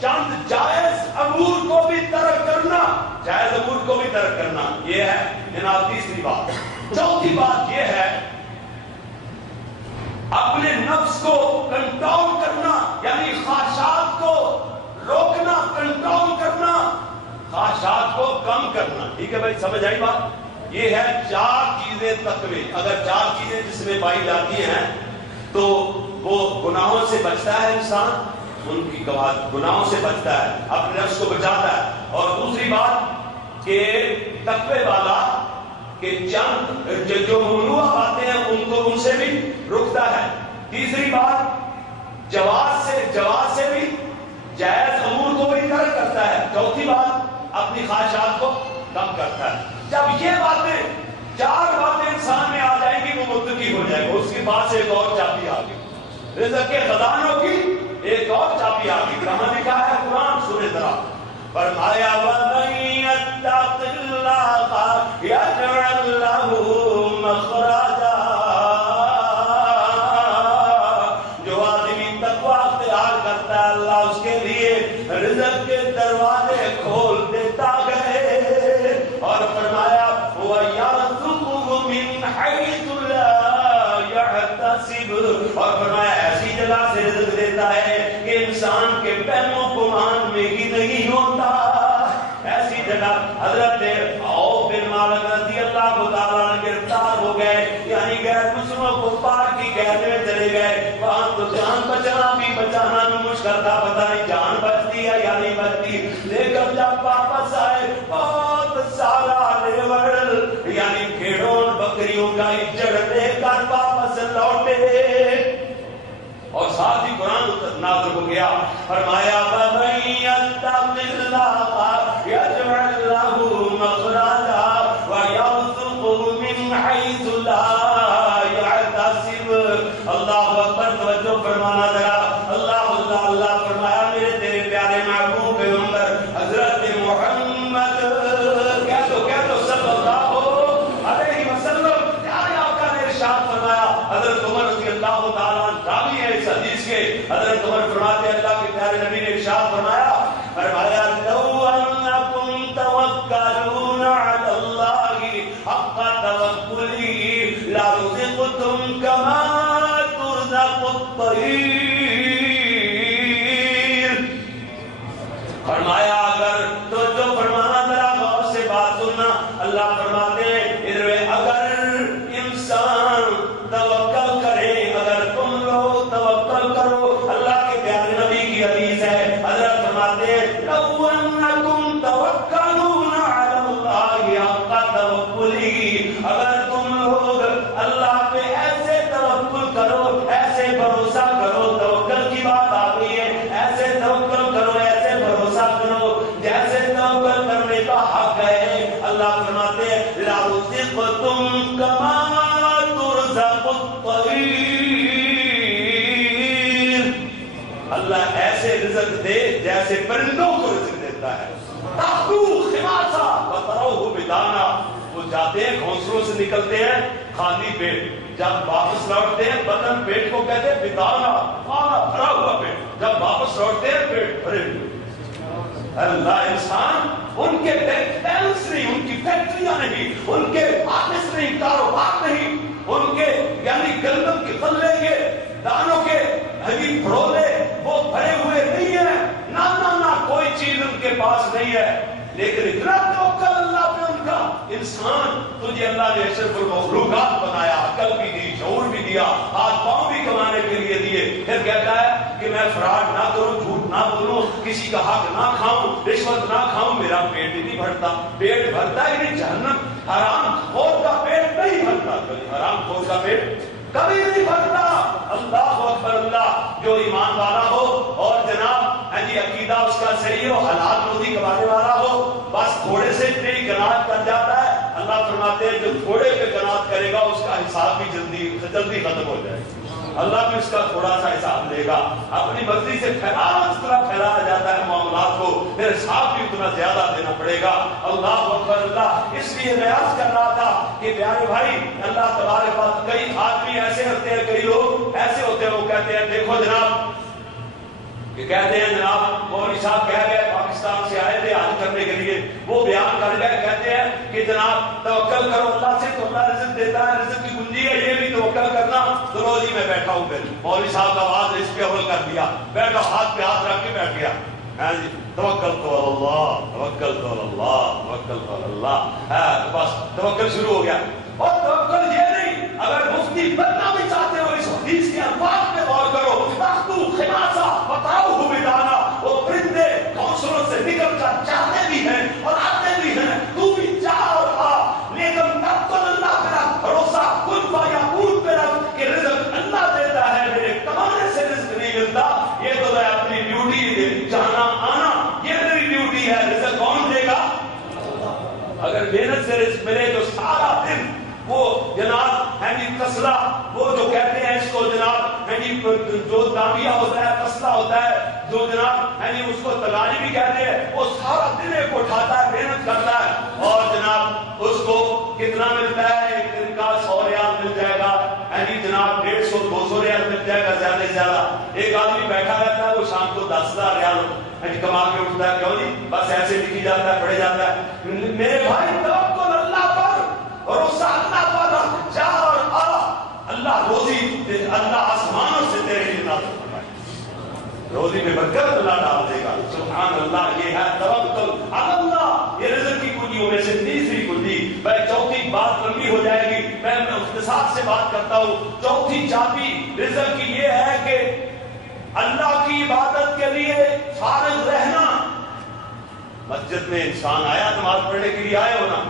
چند جائز امور کو بھی ترک کرنا، جائز امور کو بھی ترک کرنا، یہ ہے جناب تیسری بات۔ چوتھی بات یہ ہے اپنے نفس کو کنٹرول کرنا، یعنی خواہشات کو روکنا، کنٹرول کرنا، خواہشات کو کم کرنا، ٹھیک ہے بھائی؟ سمجھ آئی بات؟ یہ ہے چار چیزیں تقوی۔ اگر چار چیزیں جس میں پائی جاتی ہیں تو وہ گناہوں سے بچتا ہے انسان، ان کی گناہوں سے بچتا ہے، اپنے نفس کو بچاتا ہے۔ اور دوسری بات کہ تقوی والا کہ چند جو ممنوع باتیں ہیں ان سے بھی رکتا ہے۔ تیسری بات جواز سے بھی جائز امور کو بھی ترک کرتا ہے۔ چوتھی بات اپنی خواہشات کو کم کرتا ہے۔ جب یہ باتیں چار باتیں انسان میں آ جائیں گی وہ متقی ہو جائے گا۔ اس کے بعد سے ایک اور چابی آ گئی، رزق کے خزانوں کی ایک اور چابی آ گئی۔ کہاں لکھا ہے قرآن؟ سنیں ذرا، فرمایا وَمَن يَتَّقِ اللَّهَ يَجْعَل لَّهُ مَخْرَجًا، جو آدمی تقویٰ اختیار کرتا ہے اللہ اس کے لیے رزق کے دروازے کھول دیتا ہے۔ اور فرمایا وَيَرْزُقْهُ مِنْ حَيْثُ لَا يَحْتَسِبُ، اور فرمایا ایسی جگہ سے رزق دیتا ہے کہ انسان کے پہلو گمان میں ہی نہیں ہوتا۔ ایسی جگہ حضرت عوف بن مالک رضی اللہ تعالیٰ عنہ گرفتار ہو گئے، یعنی غیر مسلموں کو پار کی قید میں چلے گئے، وہاں تو جان بچانا بھی بچانا بھی مشکل تھا، پتہ نہیں جان بچتی ہے یا نہیں بچتی، لیکن جب واپس آئے بہت سارا لیور یعنی بھیڑوں بکریوں کا اجڑ لے کر واپس لوٹے، اور ساتھ ہی قرآن نازل ہو گیا، فرمایا وَمَن يَتَّقِ اللَّهَ يَجْعَل لَّهُ مَخْرَجًا وَيَرْزُقْهُ مِنْ حَيْثُ لَا يَحْتَسِبُ۔ اللہ اکبر، توجہ فرمانا ذرا، اللہ فرمایا میرے تیرے پیارے محبوب پیغمبر حضرت محمد کہہ دو صلی اللہ علیہ وسلم، پیارے آقا نے ارشاد فرمایا، حضرت عمر رضی اللہ تعالیٰ راوی ہے اس حدیث کے، حضرت عمر فرماتے ہیں اللہ کے پیارے نبی نے ارشاد فرمایا لو انکم توکلون علی اللہ حق توکلہ لرزقتم کما ترزق الطیر، فرمایا اگر تو جو فرمانا ذرا غور سے بات سننا، اللہ فرماتے ہیں اگر انسان توکل کرے، اگر تم لوگ توکل کرو، اللہ کے پیارے نبی کی حدیث ہے، حضرت فرماتے ہیں لو انکم توکلون علی اللہ حق توکلہ، اگر تم لوگ اللہ پہ ایسے توکل کرو، ایسے بھروسہ کرو، توکل کی بات آ گئی ہے، ایسے توکل کرو، ایسے بھروسہ کرو جیسے توکل کرنے کا حق ہے، اللہ فرماتے ہیں لرزقتم کما ترزق الطیر، اللہ ایسے رزق دے جیسے پرندوں کو رزق دیتا ہے، تاخو خماسا وتروہ بدانا، وہ جاتے ہیں گھونسلوں سے نکلتے ہیں خالی پیٹ، جب واپس لوٹتے ہیں بدن پیٹ کو کہتے ہیں بدانا، کھانا بھرا ہوا پیٹ، جب واپس لوٹتے ہیں پیٹ بھرے ہوئے۔ اللہ انسان ان کے بینک بیلنس نہیں، ان کی فیکٹریاں نہیں، ان کے آفس نہیں، کاروبار نہیں، ان کے یعنی گندم کے غلے کے دانوں کے پھڑولے وہ بھرے ہوئے نہیں ہیں، نہ کوئی چیز ان کے پاس نہیں ہے، لیکن اتنا توکل اللہ پہ ان کا۔ انسان تجھے اللہ نے اشرف المخلوقات بنایا، عقل بھی دی، شعور بھی دیا، ہاتھ پاؤں بھی کمانے کے لیے دیے، پھر کہتا ہے کہ میں فراڈ نہ کروں، جھوٹ نہ بولوں، کسی کا حق نہ کھاؤں، رشوت نہ کھاؤں، میرا پیٹ ہی نہیں بھرتا. پیٹ بھرتا ہی نہیں. جہنم حرام خور کا پیٹ نہیں بھرتا، حرام خور کا پیٹ کبھی نہیں بھرتا. اللہ اکبر اللہ. جو ایمان والا ہو اور جناب عقیدہ اس کا صحیح ہو، حلال روزی کمانے والا ہو، بس تھوڑے سے اتنے ہی قناعت کر جاتا ہے. اللہ فرماتے ہیں جو تھوڑے پہ قناعت کرے گا اس کا حساب بھی جلدی ختم ہو جائے گا. اللہ بھی اس کا تھوڑا سا حساب لے گا. اپنی مرضی سے پھیلایا جاتا ہے معاملات کو، پھر حساب بھی اتنا زیادہ دینا پڑے گا. اللہ اکبر اللہ. اس لیے میں عرض کر رہا تھا کہ پیارے بھائی اللہ تبارک و تعالیٰ، کئی آدمی ایسے ہوتے ہیں، کئی لوگ ایسے ہوتے ہیں، وہ کہتے ہیں دیکھو جناب، یہ کہتے ہیں جناب مولوی صاحب کہہ گئے پاکستان سے آئے تھے حج کرنے کے لیے، وہ بیان کر گئے، کہتے ہیں کہ جناب توکل کرو اللہ سے تو اللہ رزق دیتا ہے، رزق کی کنجی ہے، یہ بھی توکل کرنا. تو روزی میں بیٹھا ہوں، پھر مولوی صاحب کا آواز اس پہ عمل کر دیا، بیٹھا ہاتھ پہ ہاتھ رکھ کے بیٹھ گیا. ہاں جی توکل تو اللہ، توکل تو اللہ، توکل تو اللہ. بس توکل شروع ہو گیا. اور توکل یہ نہیں، اگر مفتی بننا بھی چاہتے ہو اس حدیث کے الفاظ پہ غور کرو. تختو خماسہ بتاؤ ہو بدانا، وہ پرندے گھونسلوں سے نکل کر جاتے بھی ہیں اور آتے بھی ہیں. تو بھی جا اور آ، لیکن تب تو اللہ کا بھروسہ کن فیکون پہ رکھ کہ رزق اللہ دیتا ہے، میرے کمانے سے رزق نہیں ملتا. یہ تو میں اپنی ڈیوٹی جانا آنا، یہ میری ڈیوٹی ہے. رزق کون دے گا؟ اگر محنت سے رزق ملے تو سارا دن وہ جناب کسلا، وہ جو کہتے ہیں اس کو جناب جو دامیا ہوتا ہے، کسلا ہوتا ہے، جو جناب اس کو تلالی بھی کہتے ہیں، وہ سارا دن ایک اٹھاتا ہے، محنت کرتا ہے، اور جناب اس کو کتنا ملتا ہے؟ ایک دن کا 100 ریال مل جائے گا، جناب 150 200 ریال مل جائے گا زیادہ سے زیادہ. ایک آدمی بیٹھا رہتا ہے، وہ شام کو 10,000 ریال کما کے اٹھتا ہے. کیوں نہیں؟ بس ایسے لکھی جاتا ہے، پڑھے جاتا ہے. میرے بھائی توکل اللہ پر، بھروسہ اللہ پر رکھ، جا اور آ. اللہ روزی، اللہ آسمانوں سے تیرے لیے نازل فرمائے، روزی میں برکت اللہ ڈال دے گا. سبحان اللہ. یہ ہے توکل اللہ. یہ رزق کی کنجیوں میں سے تیسری کنجی. میں چوتھی بات لمبی ہو جائے گی، میں اختصار سے بات کرتا ہوں. چوتھی چابی رزق کی یہ ہے کہ اللہ کی عبادت کے لیے فارغ رہنا. مسجد میں انسان آیا نماز پڑھنے کے لیے آئے ہو نا،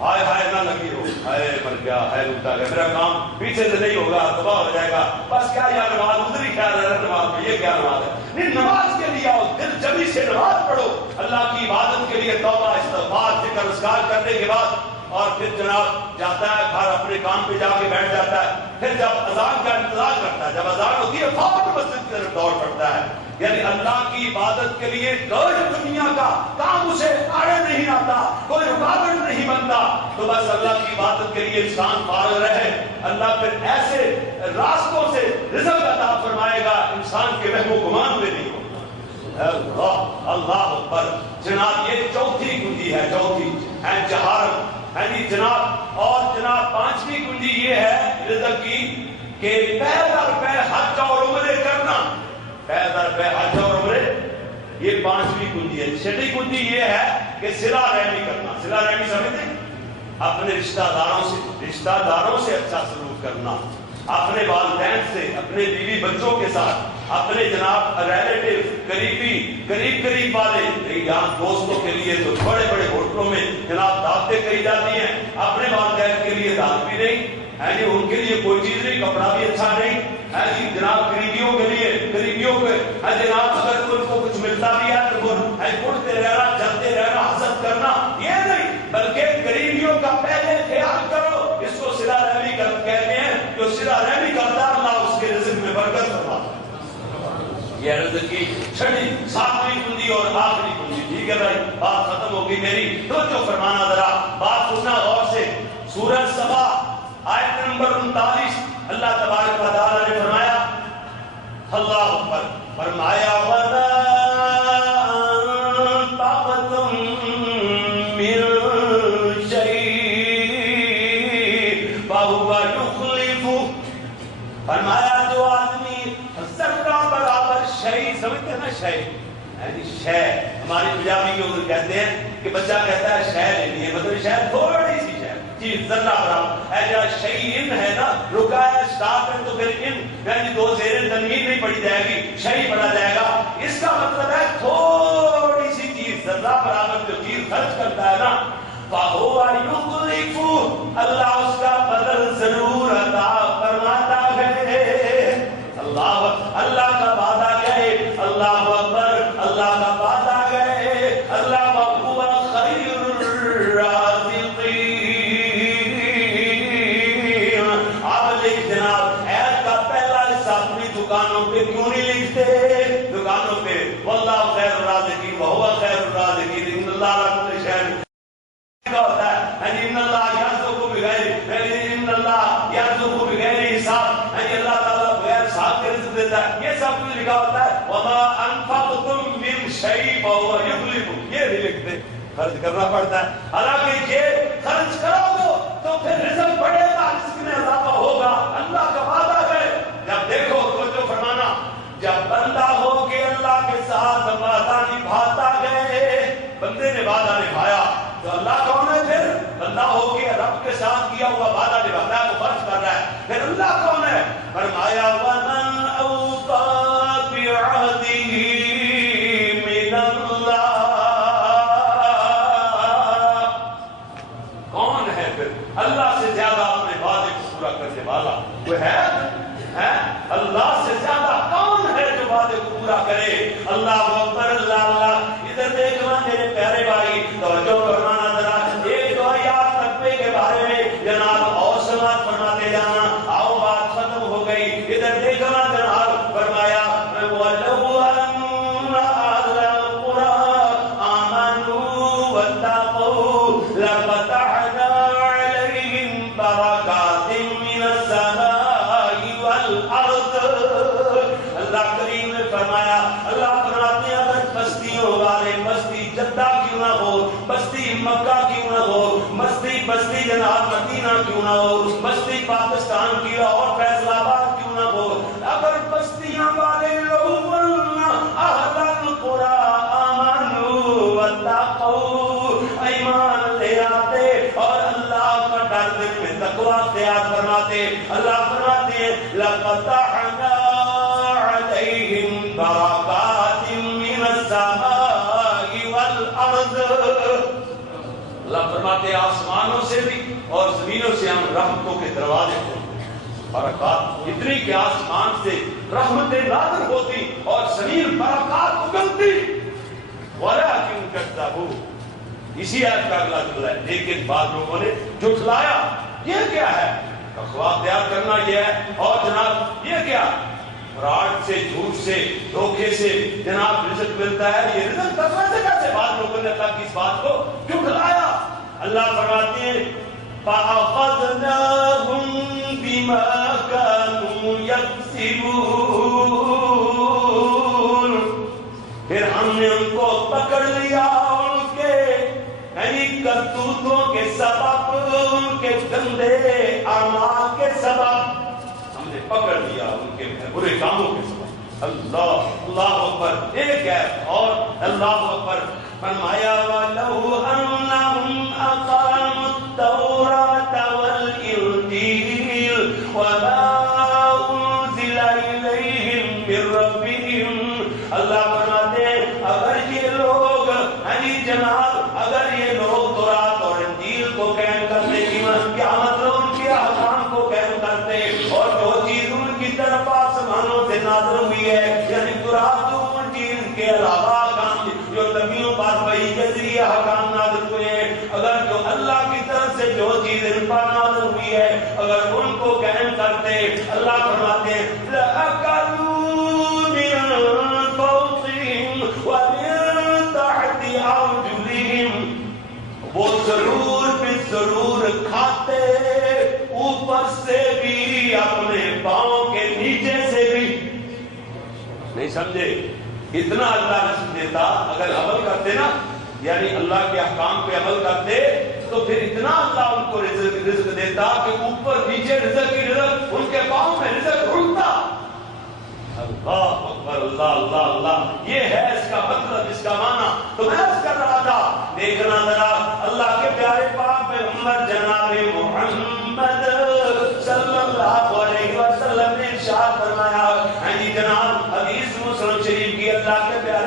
ہائے ہائے نہ لگی ہو، ہائے مر گیا، ہائے لوٹا گیا، میرا کام پیچھے سے نہیں ہوگا، تباہ ہو جائے گا. بس کیا یا نماز ادھر ہی خیال ہے نماز میں، یہ کیا نماز ہے؟ نہیں، نماز کے لیے آؤ، دل جمی سے نماز پڑھو. اللہ کی عبادت کے لیے توبہ استغفار ذکر اذکار کرنے کے بعد، اور پھر جناب جاتا ہے گھر، اپنے کام پہ جا کے بیٹھ جاتا ہے. پھر جب اذان کا انتظار کرتا ہے، جب اذان ہوتی ہے فوراً مسجد کی طرف دوڑ پڑتا ہے. یعنی اللہ کی عبادت کے لیے کوئی دنیا کا کام اسے آڑے نہیں آتا، کوئی رکاوٹ نہیں بنتا. تو بس اللہ کی عبادت کے لیے انسان فارغ رہے، اللہ پھر ایسے راستوں سے رزق عطا فرمائے گا انسان کے وہم و گمان میں نہیں ہوگا. اللہ اکبر. جناب یہ چوتھی کنجی ہے، چوتھی ہے جہارت ہے جناب. اور جناب پانچویں کنجی یہ ہے رزق کی کہ پے در پے حج اور عمرے کرنا. پے در پے حج اور عمرے، یہ پانچویں کنجی ہے. چھٹی کنجی یہ ہے کہ صلہ رحمی کرنا. صلہ رحمی سمجھتے ہیں؟ اپنے رشتہ داروں سے اچھا سلوک کرنا، اپنے والدین سے، اپنے بیوی بچوں کے ساتھ، اپنے جناب ریلیٹیو قریب والے. یہاں دوستوں کے لیے تو بڑے بڑے ہوٹلوں میں جناب دعوتیں کری جاتی ہیں، اپنے والدین کے لیے دعوت بھی نہیں ہے جی، ان کے لیے کوئی چیز نہیں، کپڑا بھی اچھا نہیں ہے جی. جناب قریبیوں کے لیے، قریبیوں کے جناب اگر ان کو کچھ ملتا بھی ہے تو وہ اٹھتے رہنا، چلتے رہنا، حسد کرنا، یہ نہیں، بلکہ قریبیوں کا پہلے خیال کرو. اس کو صلہ رحمی کہتے ہیں. جو صلہ رحمی کرتا ہے اللہ اس کے رزق میں برکت فرماتا ہے. یہ رزق کی چھٹی ساتویں کنجی اور آخری کنجی. ٹھیک ہے بھائی، بات ختم ہوگی میری. توجہ فرمانا ذرا، بات سننا غور سے. سورہ سبا آیت نمبر 39 اللہ تبارک و تعالی نے فرمایا، اللہ اکبر، فرمایا وَلَا طَاقَةٌ مِّن شَيْءٍ فَهُوَ يُخْلِفُهُ. فرمایا جو آدمی ذرہ برابر شے، سمجھتے ہیں نا شے، یعنی شے ہماری پنجابی کے اردو کہتے ہیں کہ بچہ کہتا ہے شے لینی ہے، مطلب شے تھوڑی سی شے چیز ذرہ برابر ہے. جہاں شیء ہے نا، رکا ہے اسٹاپ ہے تو پھر ان یعنی دو زیر تنوین نہیں پڑھی جائے گی، شیء پڑھا جائے گا. اس اس کا مطلب ہے تھوڑی سی چیز ذرہ برابر جو چیز خرچ کرتا ہے نا فَهُوَ يُخْلِفُ اللہ اس کا بدل ضرور عطا فرماتا ہے. اللہ کا وعدہ گئے اللہ اکبر اللہ کا وعدہ گئے اللہ وَهُوَ خَيْرُ الرَّازِقِينَ. آپ لکھ جناب ایت کا پہلا حصہ اپنی دکانوں پہ کیوں نہیں لکھتے؟ دکانوں پہ واللہ خیر الرازقین وهو خیر الرازقین ان اللہ علی کل شیء ہوتا ہے ان اللہ یرزق بغیر حساب اللہ تعالیٰ بغیر حساب کے رزق دیتا ہے. یہ سب کچھ لکھا ہوتا ہے وما انفقتم من شیء فهو یخلفہ. یہ بھی لکھتے خرچ کرنا پڑتا ہے. حالانکہ یہ خرچ کرو گے تو پھر رزق بڑھے گا رزق میں اضافہ ہوگا. اللہ کا وعدہ ہے. جب دیکھو توجہ فرمانا جب بندہ ہو کے اللہ کے ساتھ وعدہ نبھاتا گئے بندے نے وعدہ نبھایا تو اللہ کون ہے؟ پھر بندہ ہو کے رب کے ساتھ کیا ہوا وعدہ نبھاتا ہے وہ خرچ کر رہا ہے. پھر اللہ کون ہے؟ فرمایا وَمَنْ أَوْفَىٰ بِعَهْدِهِ مِنَ اللَّهِ. کون ہے پھر اللہ سے زیادہ اپنے وعدے کو پورا کرنے والا؟ وہ ہے اللہ سے زیادہ کون ہے جو وعدے کو پورا کرے؟ اللہ اکبر اللہ اللہ. ادھر دیکھنا میرے پیارے بھائی توجہ فرمانا ذرا ایک دو آیات تقوی کے بارے میں جناب اور سماعت فرماتے جانا. آؤ بات ختم ہو گئی. ادھر دیکھنا جناب فرمایا وَلَوْ أَنَّ أَهْلَ الْقُرَىٰ آمَنُوا وَاتَّقَوْا لَفَتَحْنَا عَلَيْهِمْ بَرَكَاتٍ مِّنَ السَّمَاءِ وَالْأَرْضِ. اللہ کریم نے فرمایا اللہ فرماتے ہیں اگر بستیوں والے بستی جدہ کیوں نہ ہو بستی مکہ کیوں نہ ہو بستی جناب مدینہ کیوں نہ ہو بستی پاکستان کی اور فیصل آباد کیوں نہ ہو اگر بستیاں والے لوگ اہل القرى آمنوا واتقوا ایمان لے آتے اور اللہ کا ڈر دل میں تقوی اختیار فرماتے. اللہ فرماتے ہیں لَفَتَحْنَا عَلَيْهِمْ بَرَكَاتٍ مِّنَ السَّمَاءِ وَالْأَرْضِ. اللہ فرماتے ہیں آسمانوں سے بھی اور زمینوں سے ہم رحمتوں کے دروازے کھولتے. برکات اتنی کہ آسمان سے رحمتیں نازل ہوتی اور زمین برکات اگلتی. وَلَٰكِن كَذَّبُوا. اسی آیت کا اگلا جملہ ہے لیکن بعض لوگوں نے جھٹلایا. یہ کیا ہے؟ اخبار تیار کرنا یہ ہے اور جناب یہ کیا فراڈ سے جھوٹ سے دھوکے سے جناب رزق ملتا ہے. یہ رزق تقوی سے کیسے؟ بعض لوگوں نے اللہ کی اس بات کو جھٹلایا. اللہ فرماتے ہیں فَأَخَذْنَاهُمْ بِمَا كَانُوا يَكْسِبُونَ. پھر ہم نے ان کو پکڑ لیا ان کے یعنی کرتوتوں کے سبب ان کے گندے اعمال کے سبب ہم نے پکڑ لیا ان کے برے کاموں کے سبب. اللہ اکبر. ایک ہے اور اللہ اکبر فرمایا وَلَوْ أَنَّهُمْ أَقَامُوا التَّوْرَاةَ وَالْإِنْجِيلَ وَمَا أُنزِلَ إِلَيْهِمْ مِنْ رَبِّهِمْ. اللہ فرماتے ہیں اگر یہ لوگ جناب اگر یہ لوگ تورات اور انجیل کو قائم کرنے کی کیا مطلب ان کے احکام کو قائم کرتے اور جو چیز ان کی طرف آسمانوں سے نازل ہوئی ہے یعنی تورات اور انجیل کے علاوہ جو نبیوں پر وحی کے ذریعے احکام نازل ہوئے ہیں اگر جو اللہ کی طرف سے جو چیز ان پر نازل ہوئی ہے اگر ان کو قائم کرتے اللہ فرماتے ہیں لَأَكَلُوا مِن فَوْقِهِمْ وَمِن تَحْتِ أَرْجُلِهِمْ. وہ ضرور بھی ضرور کھاتے اوپر سے بھی اپنے پاؤں کے نیچے سے بھی. نہیں سمجھے؟ اتنا اللہ رزق دیتا اگر عمل کرتے نا یعنی اللہ کے احکام پہ عمل کرتے تو پھر اتنا اللہ ان کو رزق دیتا کہ اوپر نیچے رزق کی رزق ان کے پاؤں میں رزق اڑتا. اللہ اکبر اللہ اللہ اللہ. یہ ہے اس کا مطلب اس کا معنی. تو میں اس کر رہا تھا دیکھنا ذرا اللہ کے پیارے پاک پیغمبر جناب محمد صلی اللہ علیہ وسلم نے ارشاد فرمایا جناب حدیث مسلم شریف کی اللہ کے پیارے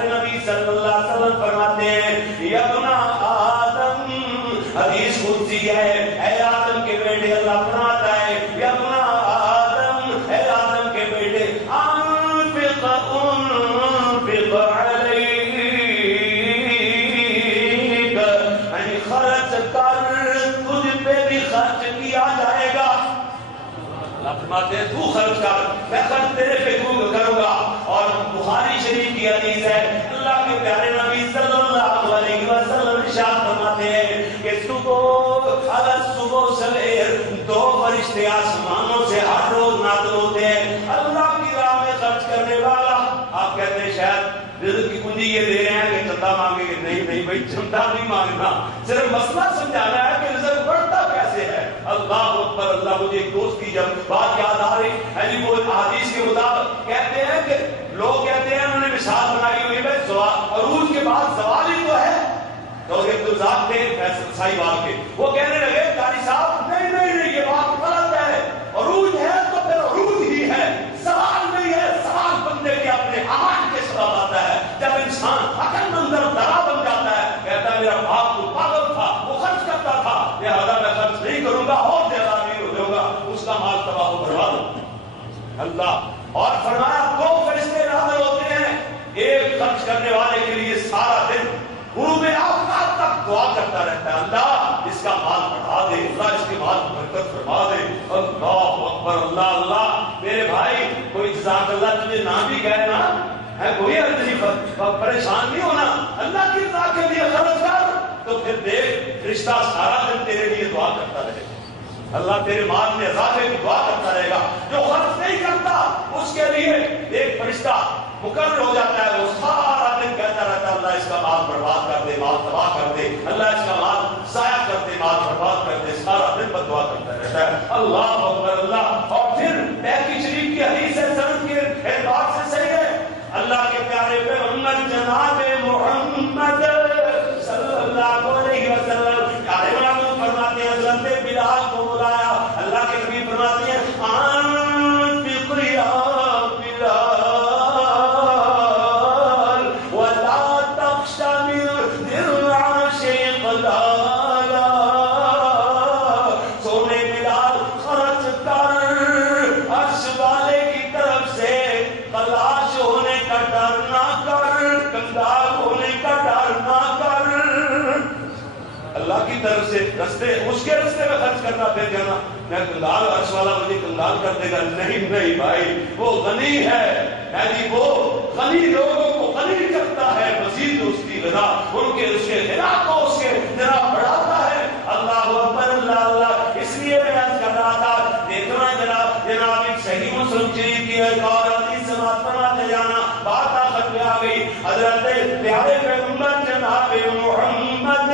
دے تو خرچ کر، میں خرچ تیرے پہ کروں گا. اور بخاری شریف کی حدیث ہے، اللہ کے پیارے نبی صلی اللہ علیہ وسلم ارشاد فرماتے ہیں کہ صبح سویر 2 فرشتے آسمانوں سے ہر روز نازل ہوتے ہیں. اللہ کی راہ میں خرچ کرنے والا، آپ کہتے ہیں شاید رزق کی کنجی یہ دے رہے ہیں کہ چندہ مانگیں گے. نہیں بھائی، چندہ نہیں مانگنا، صرف مسئلہ سمجھانا ہے کہ رزق بڑھتا کیسے ہے. اللہ اکبر اللہ. مجھے ایک دوست کی جب بات یاد آ رہی، وہ حدیث کے مطابق کہتے ہیں کہ لوگ کہتے ہیں، انہوں نے مثال بنائی ہوئی ہے عروج کے بعد زوال ہی تو ہے. تو ایک دوزاق تھے فیصل سائی بال کے، وہ کہنے لگے قاری صاحب نہیں یہ بات غلط ہے، عروج ہے تو پھر عروج ہی ہے، سوال نہیں ہے. سوال بندے کے اپنے اعمال کے سبب آتا ہے. جب انسان عقل مند اور درا بن جاتا ہے، کہتا ہے میرا باپ تو پاگل تھا، وہ خرچ کرتا تھا، لہذا میں خرچ نہیں کروں گا اور زیادہ امیر ہو جاؤں گا، اس کا مال تباہ و برباد. اللہ اور فرمایا 2 فرشتے نازل ہوتے ہیں، ایک خرچ کرنے والے کے لیے سارا دن غروب آفتاب تک دعا کرتا رہتا ہے، اللہ اس کا مال بڑھا دے، اللہ اس کے مال کو برکت فرما دے. اللہ اکبر اللہ اللہ. میرے بھائی کوئی جزاک اللہ تجھے نہ بھی کہے نا، کوئی عرض نہیں، پریشان نہیں ہونا، اللہ کی رضا کے لیے خرچ کر. تو پھر دیکھ رشتہ سارا دن تیرے لیے دعا کرتا رہے گا، اللہ تیرے مال میں اضافے کی دعا کرتا رہے گا. جو خرچ نہیں کرتا اس کے لیے ایک فرشتہ مقرر ہو جاتا ہے، وہ سارا دن کہتا رہتا ہے اللہ اس کا مال برباد کر دے، مال تباہ کر دے، اللہ اس کا مال ضائع کر دے، مال برباد کر دے. سارا دن بد دعا کرتا رہتا ہے. اللہ اکبر اللہ. اور پھر بیہقی شریف کی حدیث ہے، سند کے اعتبار سے صحیح ہے، اللہ کے پیارے پیغمبر جناب محمد صلی اللہ علیہ وسلم پیارے محمود فرماتے ہیں، حضرت بلال کو بلایا. اللہ کے نبی فرماتے ہیں انفق یا بلال ولا تخش من العرش قلالا. سونے بلال خرچ کر، عرش والے کی طرف سے تلاش ہونے کا ڈر نہ کر، کنگال ہونے کا ڈر نہ کر. اللہ کی طرف سے رستے، اس کے رستے میں خرچ کرنا، پھر کہنا میں کنگال، عرش والا مجھے کنگال کر دے گا. نہیں بھائی، وہ غنی ہے، یعنی وہ غنی لوگوں کو غنی کرتا ہے، مزید اس کی غنا ان کے اس کے غنا کو اس کے جناب بڑھاتا ہے. اللہ اکبر اللہ اللہ. اس لیے میں عرض کر رہا تھا، دیکھنا جناب ایک صحیح مسلم شریف کی ایک اور حدیث سماعت فرماتے جانا. بات آخر میں آ گئی، حضرت پیارے پیغمبر جناب محمد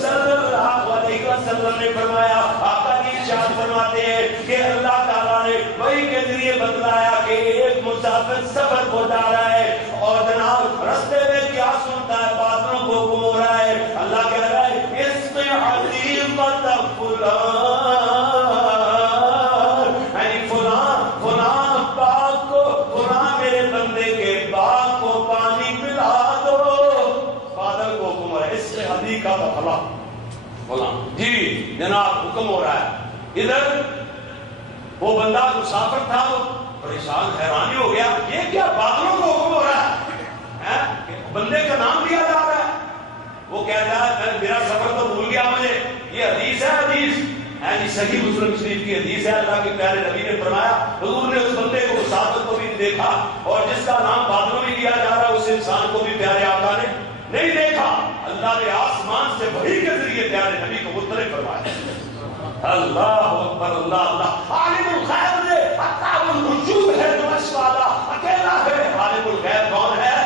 صلی اللہ علیہ وسلم نے فرمایا، آقا کی ارشاد فرماتے ہیں کہ اللہ تعالیٰ نے وحی کے ذریعے بتلایا کہ ایک مسافر سفر کو جا رہا ہے اور جناب رستے میں کیا سنتا ہے، بادلوں کو حکم ہو رہا ہے. اللہ کہہ رہا ہے اس میں حدیقت فلان باغ کو، فلان میرے بندے کے باغ کو پانی پلا دو. بادل کو حکم ہو رہا ہے اس میں حدیقت فلان جی جناب حکم ہو رہا ہے. ادھر وہ بندہ مسافر تھا، وہ پریشان حیرانی ہو گیا، یہ کیا بادلوں کو حکم ہو رہا ہے، بندے کا نام لیا جا رہا ہے. وہ کہتا ہے میرا سفر تو بھول گیا مجھے. یہ حدیث ہے، حدیث یعنی صحیح مسلم شریف کی حدیث ہے. اللہ کے پیارے نبی نے فرمایا، حضور نے اس بندے کو مسافر کو بھی دیکھا اور جس کا نام بادلوں میں لیا جا رہا ہے اس انسان کو بھی پیارے آقا نے نہیں دیکھا. اللہ نے آسمان سے وحی کے ذریعے پیارے نبی کو مطلع فرمایا. اللہ اکبر اللہ اللہ. عالم الغیب نے عطاء الوجود ہے، جو عرش والا اکیلا ہے. عالم الغیب کون ہے؟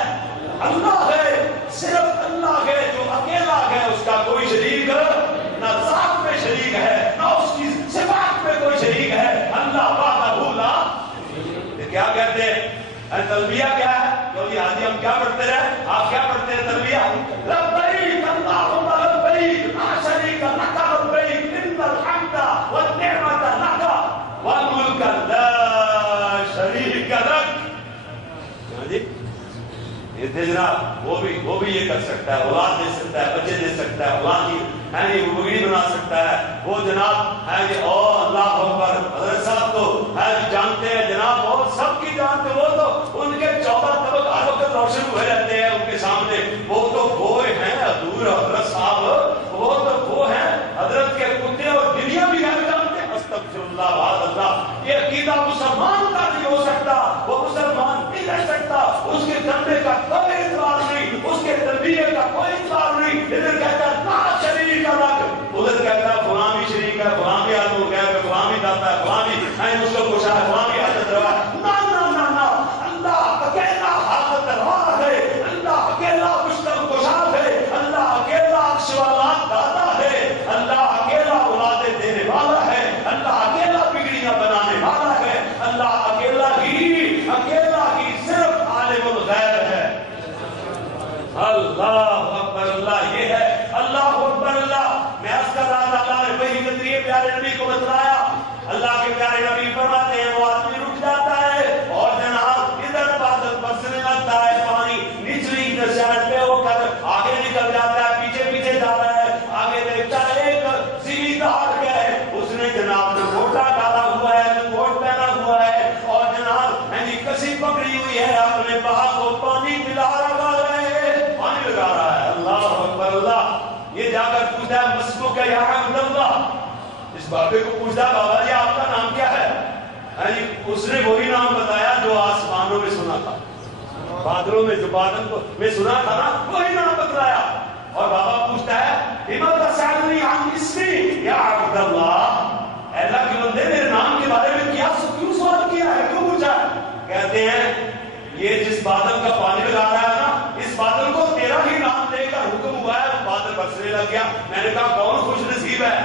اللہ ہے، صرف اللہ ہے جو اکیلا ہے، اس کا کوئی شریک نہ ذات میں شریک ہے نہ اس کی صفات میں کوئی شریک ہے. اللہ وحدہ لا. کیا کہتے ہیں تلبیہ کیا ہے؟ کیونکہ حاجی ہم کیا پڑھتے رہے، آپ کیا پڑھتے ہیں تلبیہ؟ لبیک اللہم لبیک لا شریک لک لبیک ان الحمد والنعمت لک والملک لا شریک لک. یہ تھے جناب، وہ بھی یہ کر سکتا ہے، اولاد دے سکتا ہے، بچے دے سکتا ہے، اولاد کی بگڑی بنا سکتا ہے. وہ جناب او اللہ اکبر. حضرت صاحب تو جانتے ہیں جناب، اور سب کی جانتے، وہ تو ان کے 14 طبق ہر وقت روشن ہوئے رہتے ہیں ان کے سامنے. وہ تو وہ ہیں حضور حضرت صاحب، وہ تو وہ ہیں حضرت کے کتے اور دنیا بھی ہے جانتے. استغفر اللہ اللہ. یہ عقیدہ یا عبد اللہ، اس بابے کو پوچھتا بابا جی آپ کا نام کیا ہے؟ اس نے وہی نام بتایا جو آسمانوں میں سنا تھا، بادلوں میں جو بادل کو میں سنا تھا نا، وہی نام بتلایا. اور بابا پوچھتا ہے بما تسألنی عن اسمی یا عبد اللہ، اے اللہ کے بندے میرے نام کے بارے میں کیوں سوال کیا ہے، کیوں پوچھا ہے؟ کہتے ہیں یہ جس بادل کا پانی لگا رہا ہے نا، اس بادل کو تیرا ہی نام دے کر حکم ہوا ہے، بادل برسنے لگ گیا. میں نے کہا کون خوش نصیب ہے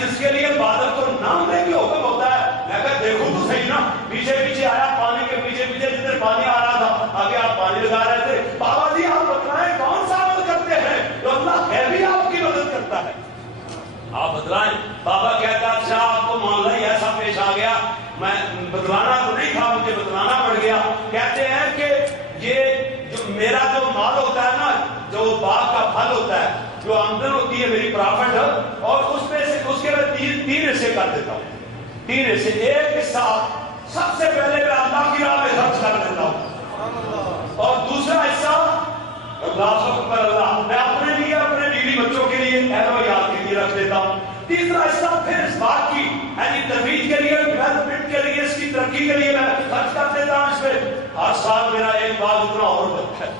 جس کے لیے بادل کو نام دے کے حکم ہوتا ہے. میں کہا دیکھو تو صحیح نا، پیچھے پیچھے آیا، پانی کے پیچھے پیچھے جدھر پانی آ رہا تھا آگے آپ پانی لگا رہے تھے. بابا جی آپ بتلائیں کون سا عمل کرتے ہیں تو اللہ ہے بھی آپ کی مدد کرتا ہے، آپ بتلائیں. بابا کہتا اچھا آپ کو معاملہ ہی ایسا پیش آ گیا، میں بتلانا تو نہیں تھا، مجھے بتلانا پڑ گیا. کہتے ہیں کہ یہ جو میرا جو مال ہوتا ہے نا، جو باغ کا پھل ہوتا ہے، جو آمدن ہوتی ہے میری پرافٹ، اور اس میں سے اس کے میں تین حصے کر دیتا ہوں. 3 حصے، ایک حصہ سب سے پہلے میں اللہ کی راہ میں خرچ کر دیتا ہوں، اور دوسرا حصہ اللہ اکبر اللہ میں اپنے لیے، اپنے بیوی بچوں کے لیے، اہل و عیال کے لیے رکھ دیتا ہوں. تیسرا حصہ پھر اس بات کی ترویج کے لیے، ڈیولپمنٹ کے لیے، اس کی ترقی کے لیے میں خرچ کر دیتا ہوں. اس میں ہر سال میرا ایک باغ اتنا اور بڑھتا ہے.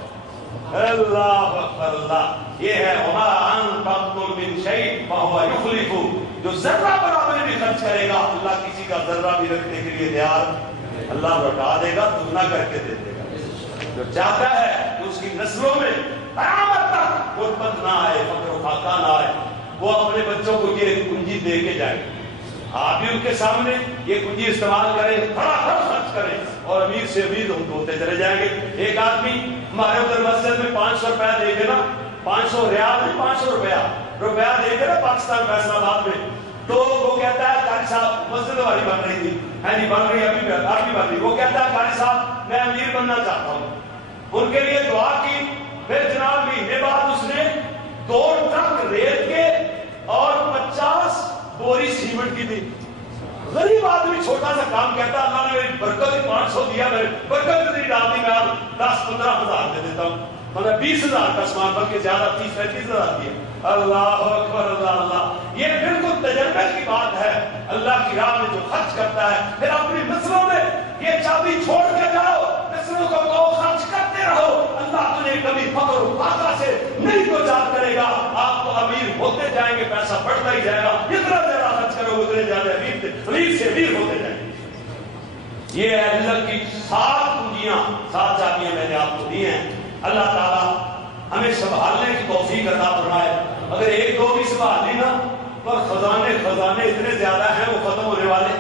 اللہ اکبر اللہ، یہ ہے وما انفقتم من شیء فهو یخلفہ، جو ذرہ برابر بھی خرچ کرے گا اللہ کسی کا ذرہ بھی رکھنے کے لیے تیار، اللہ لوٹا دے گا، دگنا کر کے دے دے گا. جو چاہتا ہے کہ اس کی نسلوں میں قیامت تک غربت نہ آئے، فقر و فاقہ نہ آئے، وہ اپنے بچوں کو یہ کنجی دے کے جائے. آپ بھی ان کے سامنے یہ کنجی استعمال کریں، بڑا خرچ کریں، اور امیر سے امیر ہم ہوتے چلے جائیں گے. ایک آدمی ہمارے ادھر مسجد میں 500 روپیہ دے کے نا، 500 ریال نہیں، 500 روپیہ دے کے نا پاکستان فیصل آباد میں، تو وہ کہتا ہے قاری صاحب مسجد ہماری بن رہی تھی، بن رہی ابھی بن رہی. وہ کہتا ہے قاری صاحب میں امیر بننا چاہتا ہوں. ان کے لیے دعا کی. پھر جناب مہینے بعد اس نے 2 ٹرک ریت کے اور 50 بوری سیمنٹ کی دی. غریب آدمی چھوٹا سا کام کہتا اللہ نے میری برکت ہی 500 دیا، میں برکت نہیں ڈالتی، میں آپ 10-15 ہزار دے دیتا ہوں، میں 20 ہزار کا سامان بلکہ زیادہ 30-35 ہزار دیا. اللہ اکبر اللہ اللہ، یہ بالکل تجربے کی بات ہے. اللہ کی راہ میں جو خرچ کرتا ہے، پھر اپنی نسلوں میں یہ چابی چھوڑ کے جاؤ، نسلوں کو خرچ کرتے رہو، اللہ تجھے کبھی فقر و فاقہ سے نہیں دوچار کرے گا. آپ کو امیر ہوتے جائیں گے، پیسہ بڑھتا ہی جائے گا، جتنا زیادہ خرچ کرو اتنے زیادہ امیر سے امیر ہوتے جائیں گے. یہ ہے اللہ کی 7 کنجیاں، 7 چابیاں میں نے آپ کو دی ہیں. اللہ تعالیٰ ہمیں سنبھالنے کی توفیق عطا فرمائے. اگر 1-2 بھی سنبھال لی نا، پر خزانے اتنے زیادہ ہیں وہ ختم ہونے والے.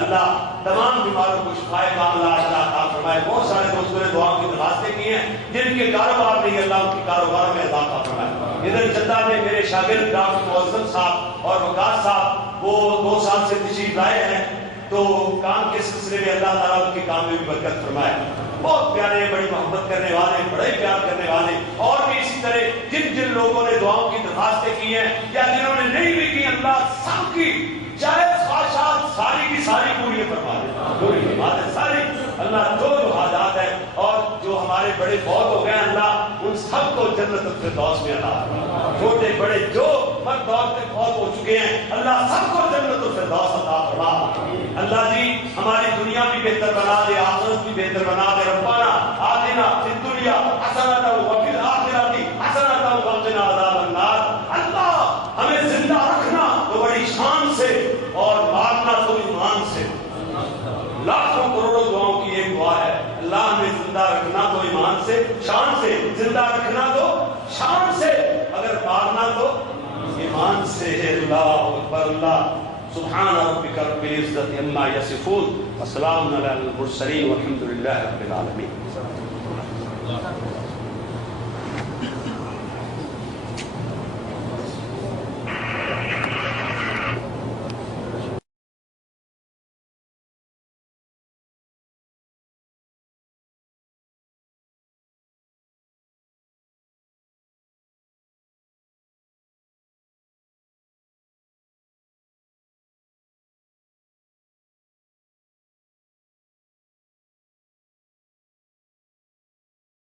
اللہ تمام بیماروں کو شفائے کاملہ عطا فرمائے. بہت سارے دوستوں نے دعا کی درخواستیں کی ہیں جن کے کاروبار نہیں، اللہ ان کے کاروبار میں عطا فرمائے. ادھر جدہ میں میرے شاگرد ڈاکٹر معظم صاحب اور وقاص صاحب وہ 2 سال سے تشریف لائے ہیں، تو کام کے سلسلے میں اللہ تعالیٰ ان کے کام میں بھی برکت فرمائے. بہت پیارے، بڑی محبت کرنے والے، بڑے پیار کرنے والے. اور بھی اسی طرح جن لوگوں نے دعاؤں کی درخواستیں کی ہیں یا جنہوں نے نہیں بھی کی، اللہ سب کی جائز خواہشات ساری کی ساری پوری فرما دے ساری. اللہ جو حاجات ہیں اور جو ہمارے بڑے فوت ہو گئے، اللہ ان سب کو جنت الفردوس میں عطا فرما. چھوٹے بڑے جو مرد عورتیں فوت ہو چکے ہیں، اللہ سب کو جنت الفردوس عطا فرما. اللہ جی ہماری دنیا بھی بہتر بنا دے، آخرت بھی بہتر بنا دے. ربنا آتنا فی الدنیا حسنۃ وفی الآخرۃ حسنۃ وقنا عذاب النار. اللہ ہمیں زندہ رکھنا تو بڑی شان سے اور مارنا تو ایمان سے. لاکھوں کروڑوں دعاؤں کی ایک دعا ہے، اللہ ہمیں زندہ رکھنا تو ایمان سے، شان سے. زندہ رکھنا تو شان سے، اگر مارنا تو ایمان سے. اللہ اکبر اللہ. سبحان ربک رب العزت عما یصفون وسلام علی المرسلین والحمد للہ رب العالمین.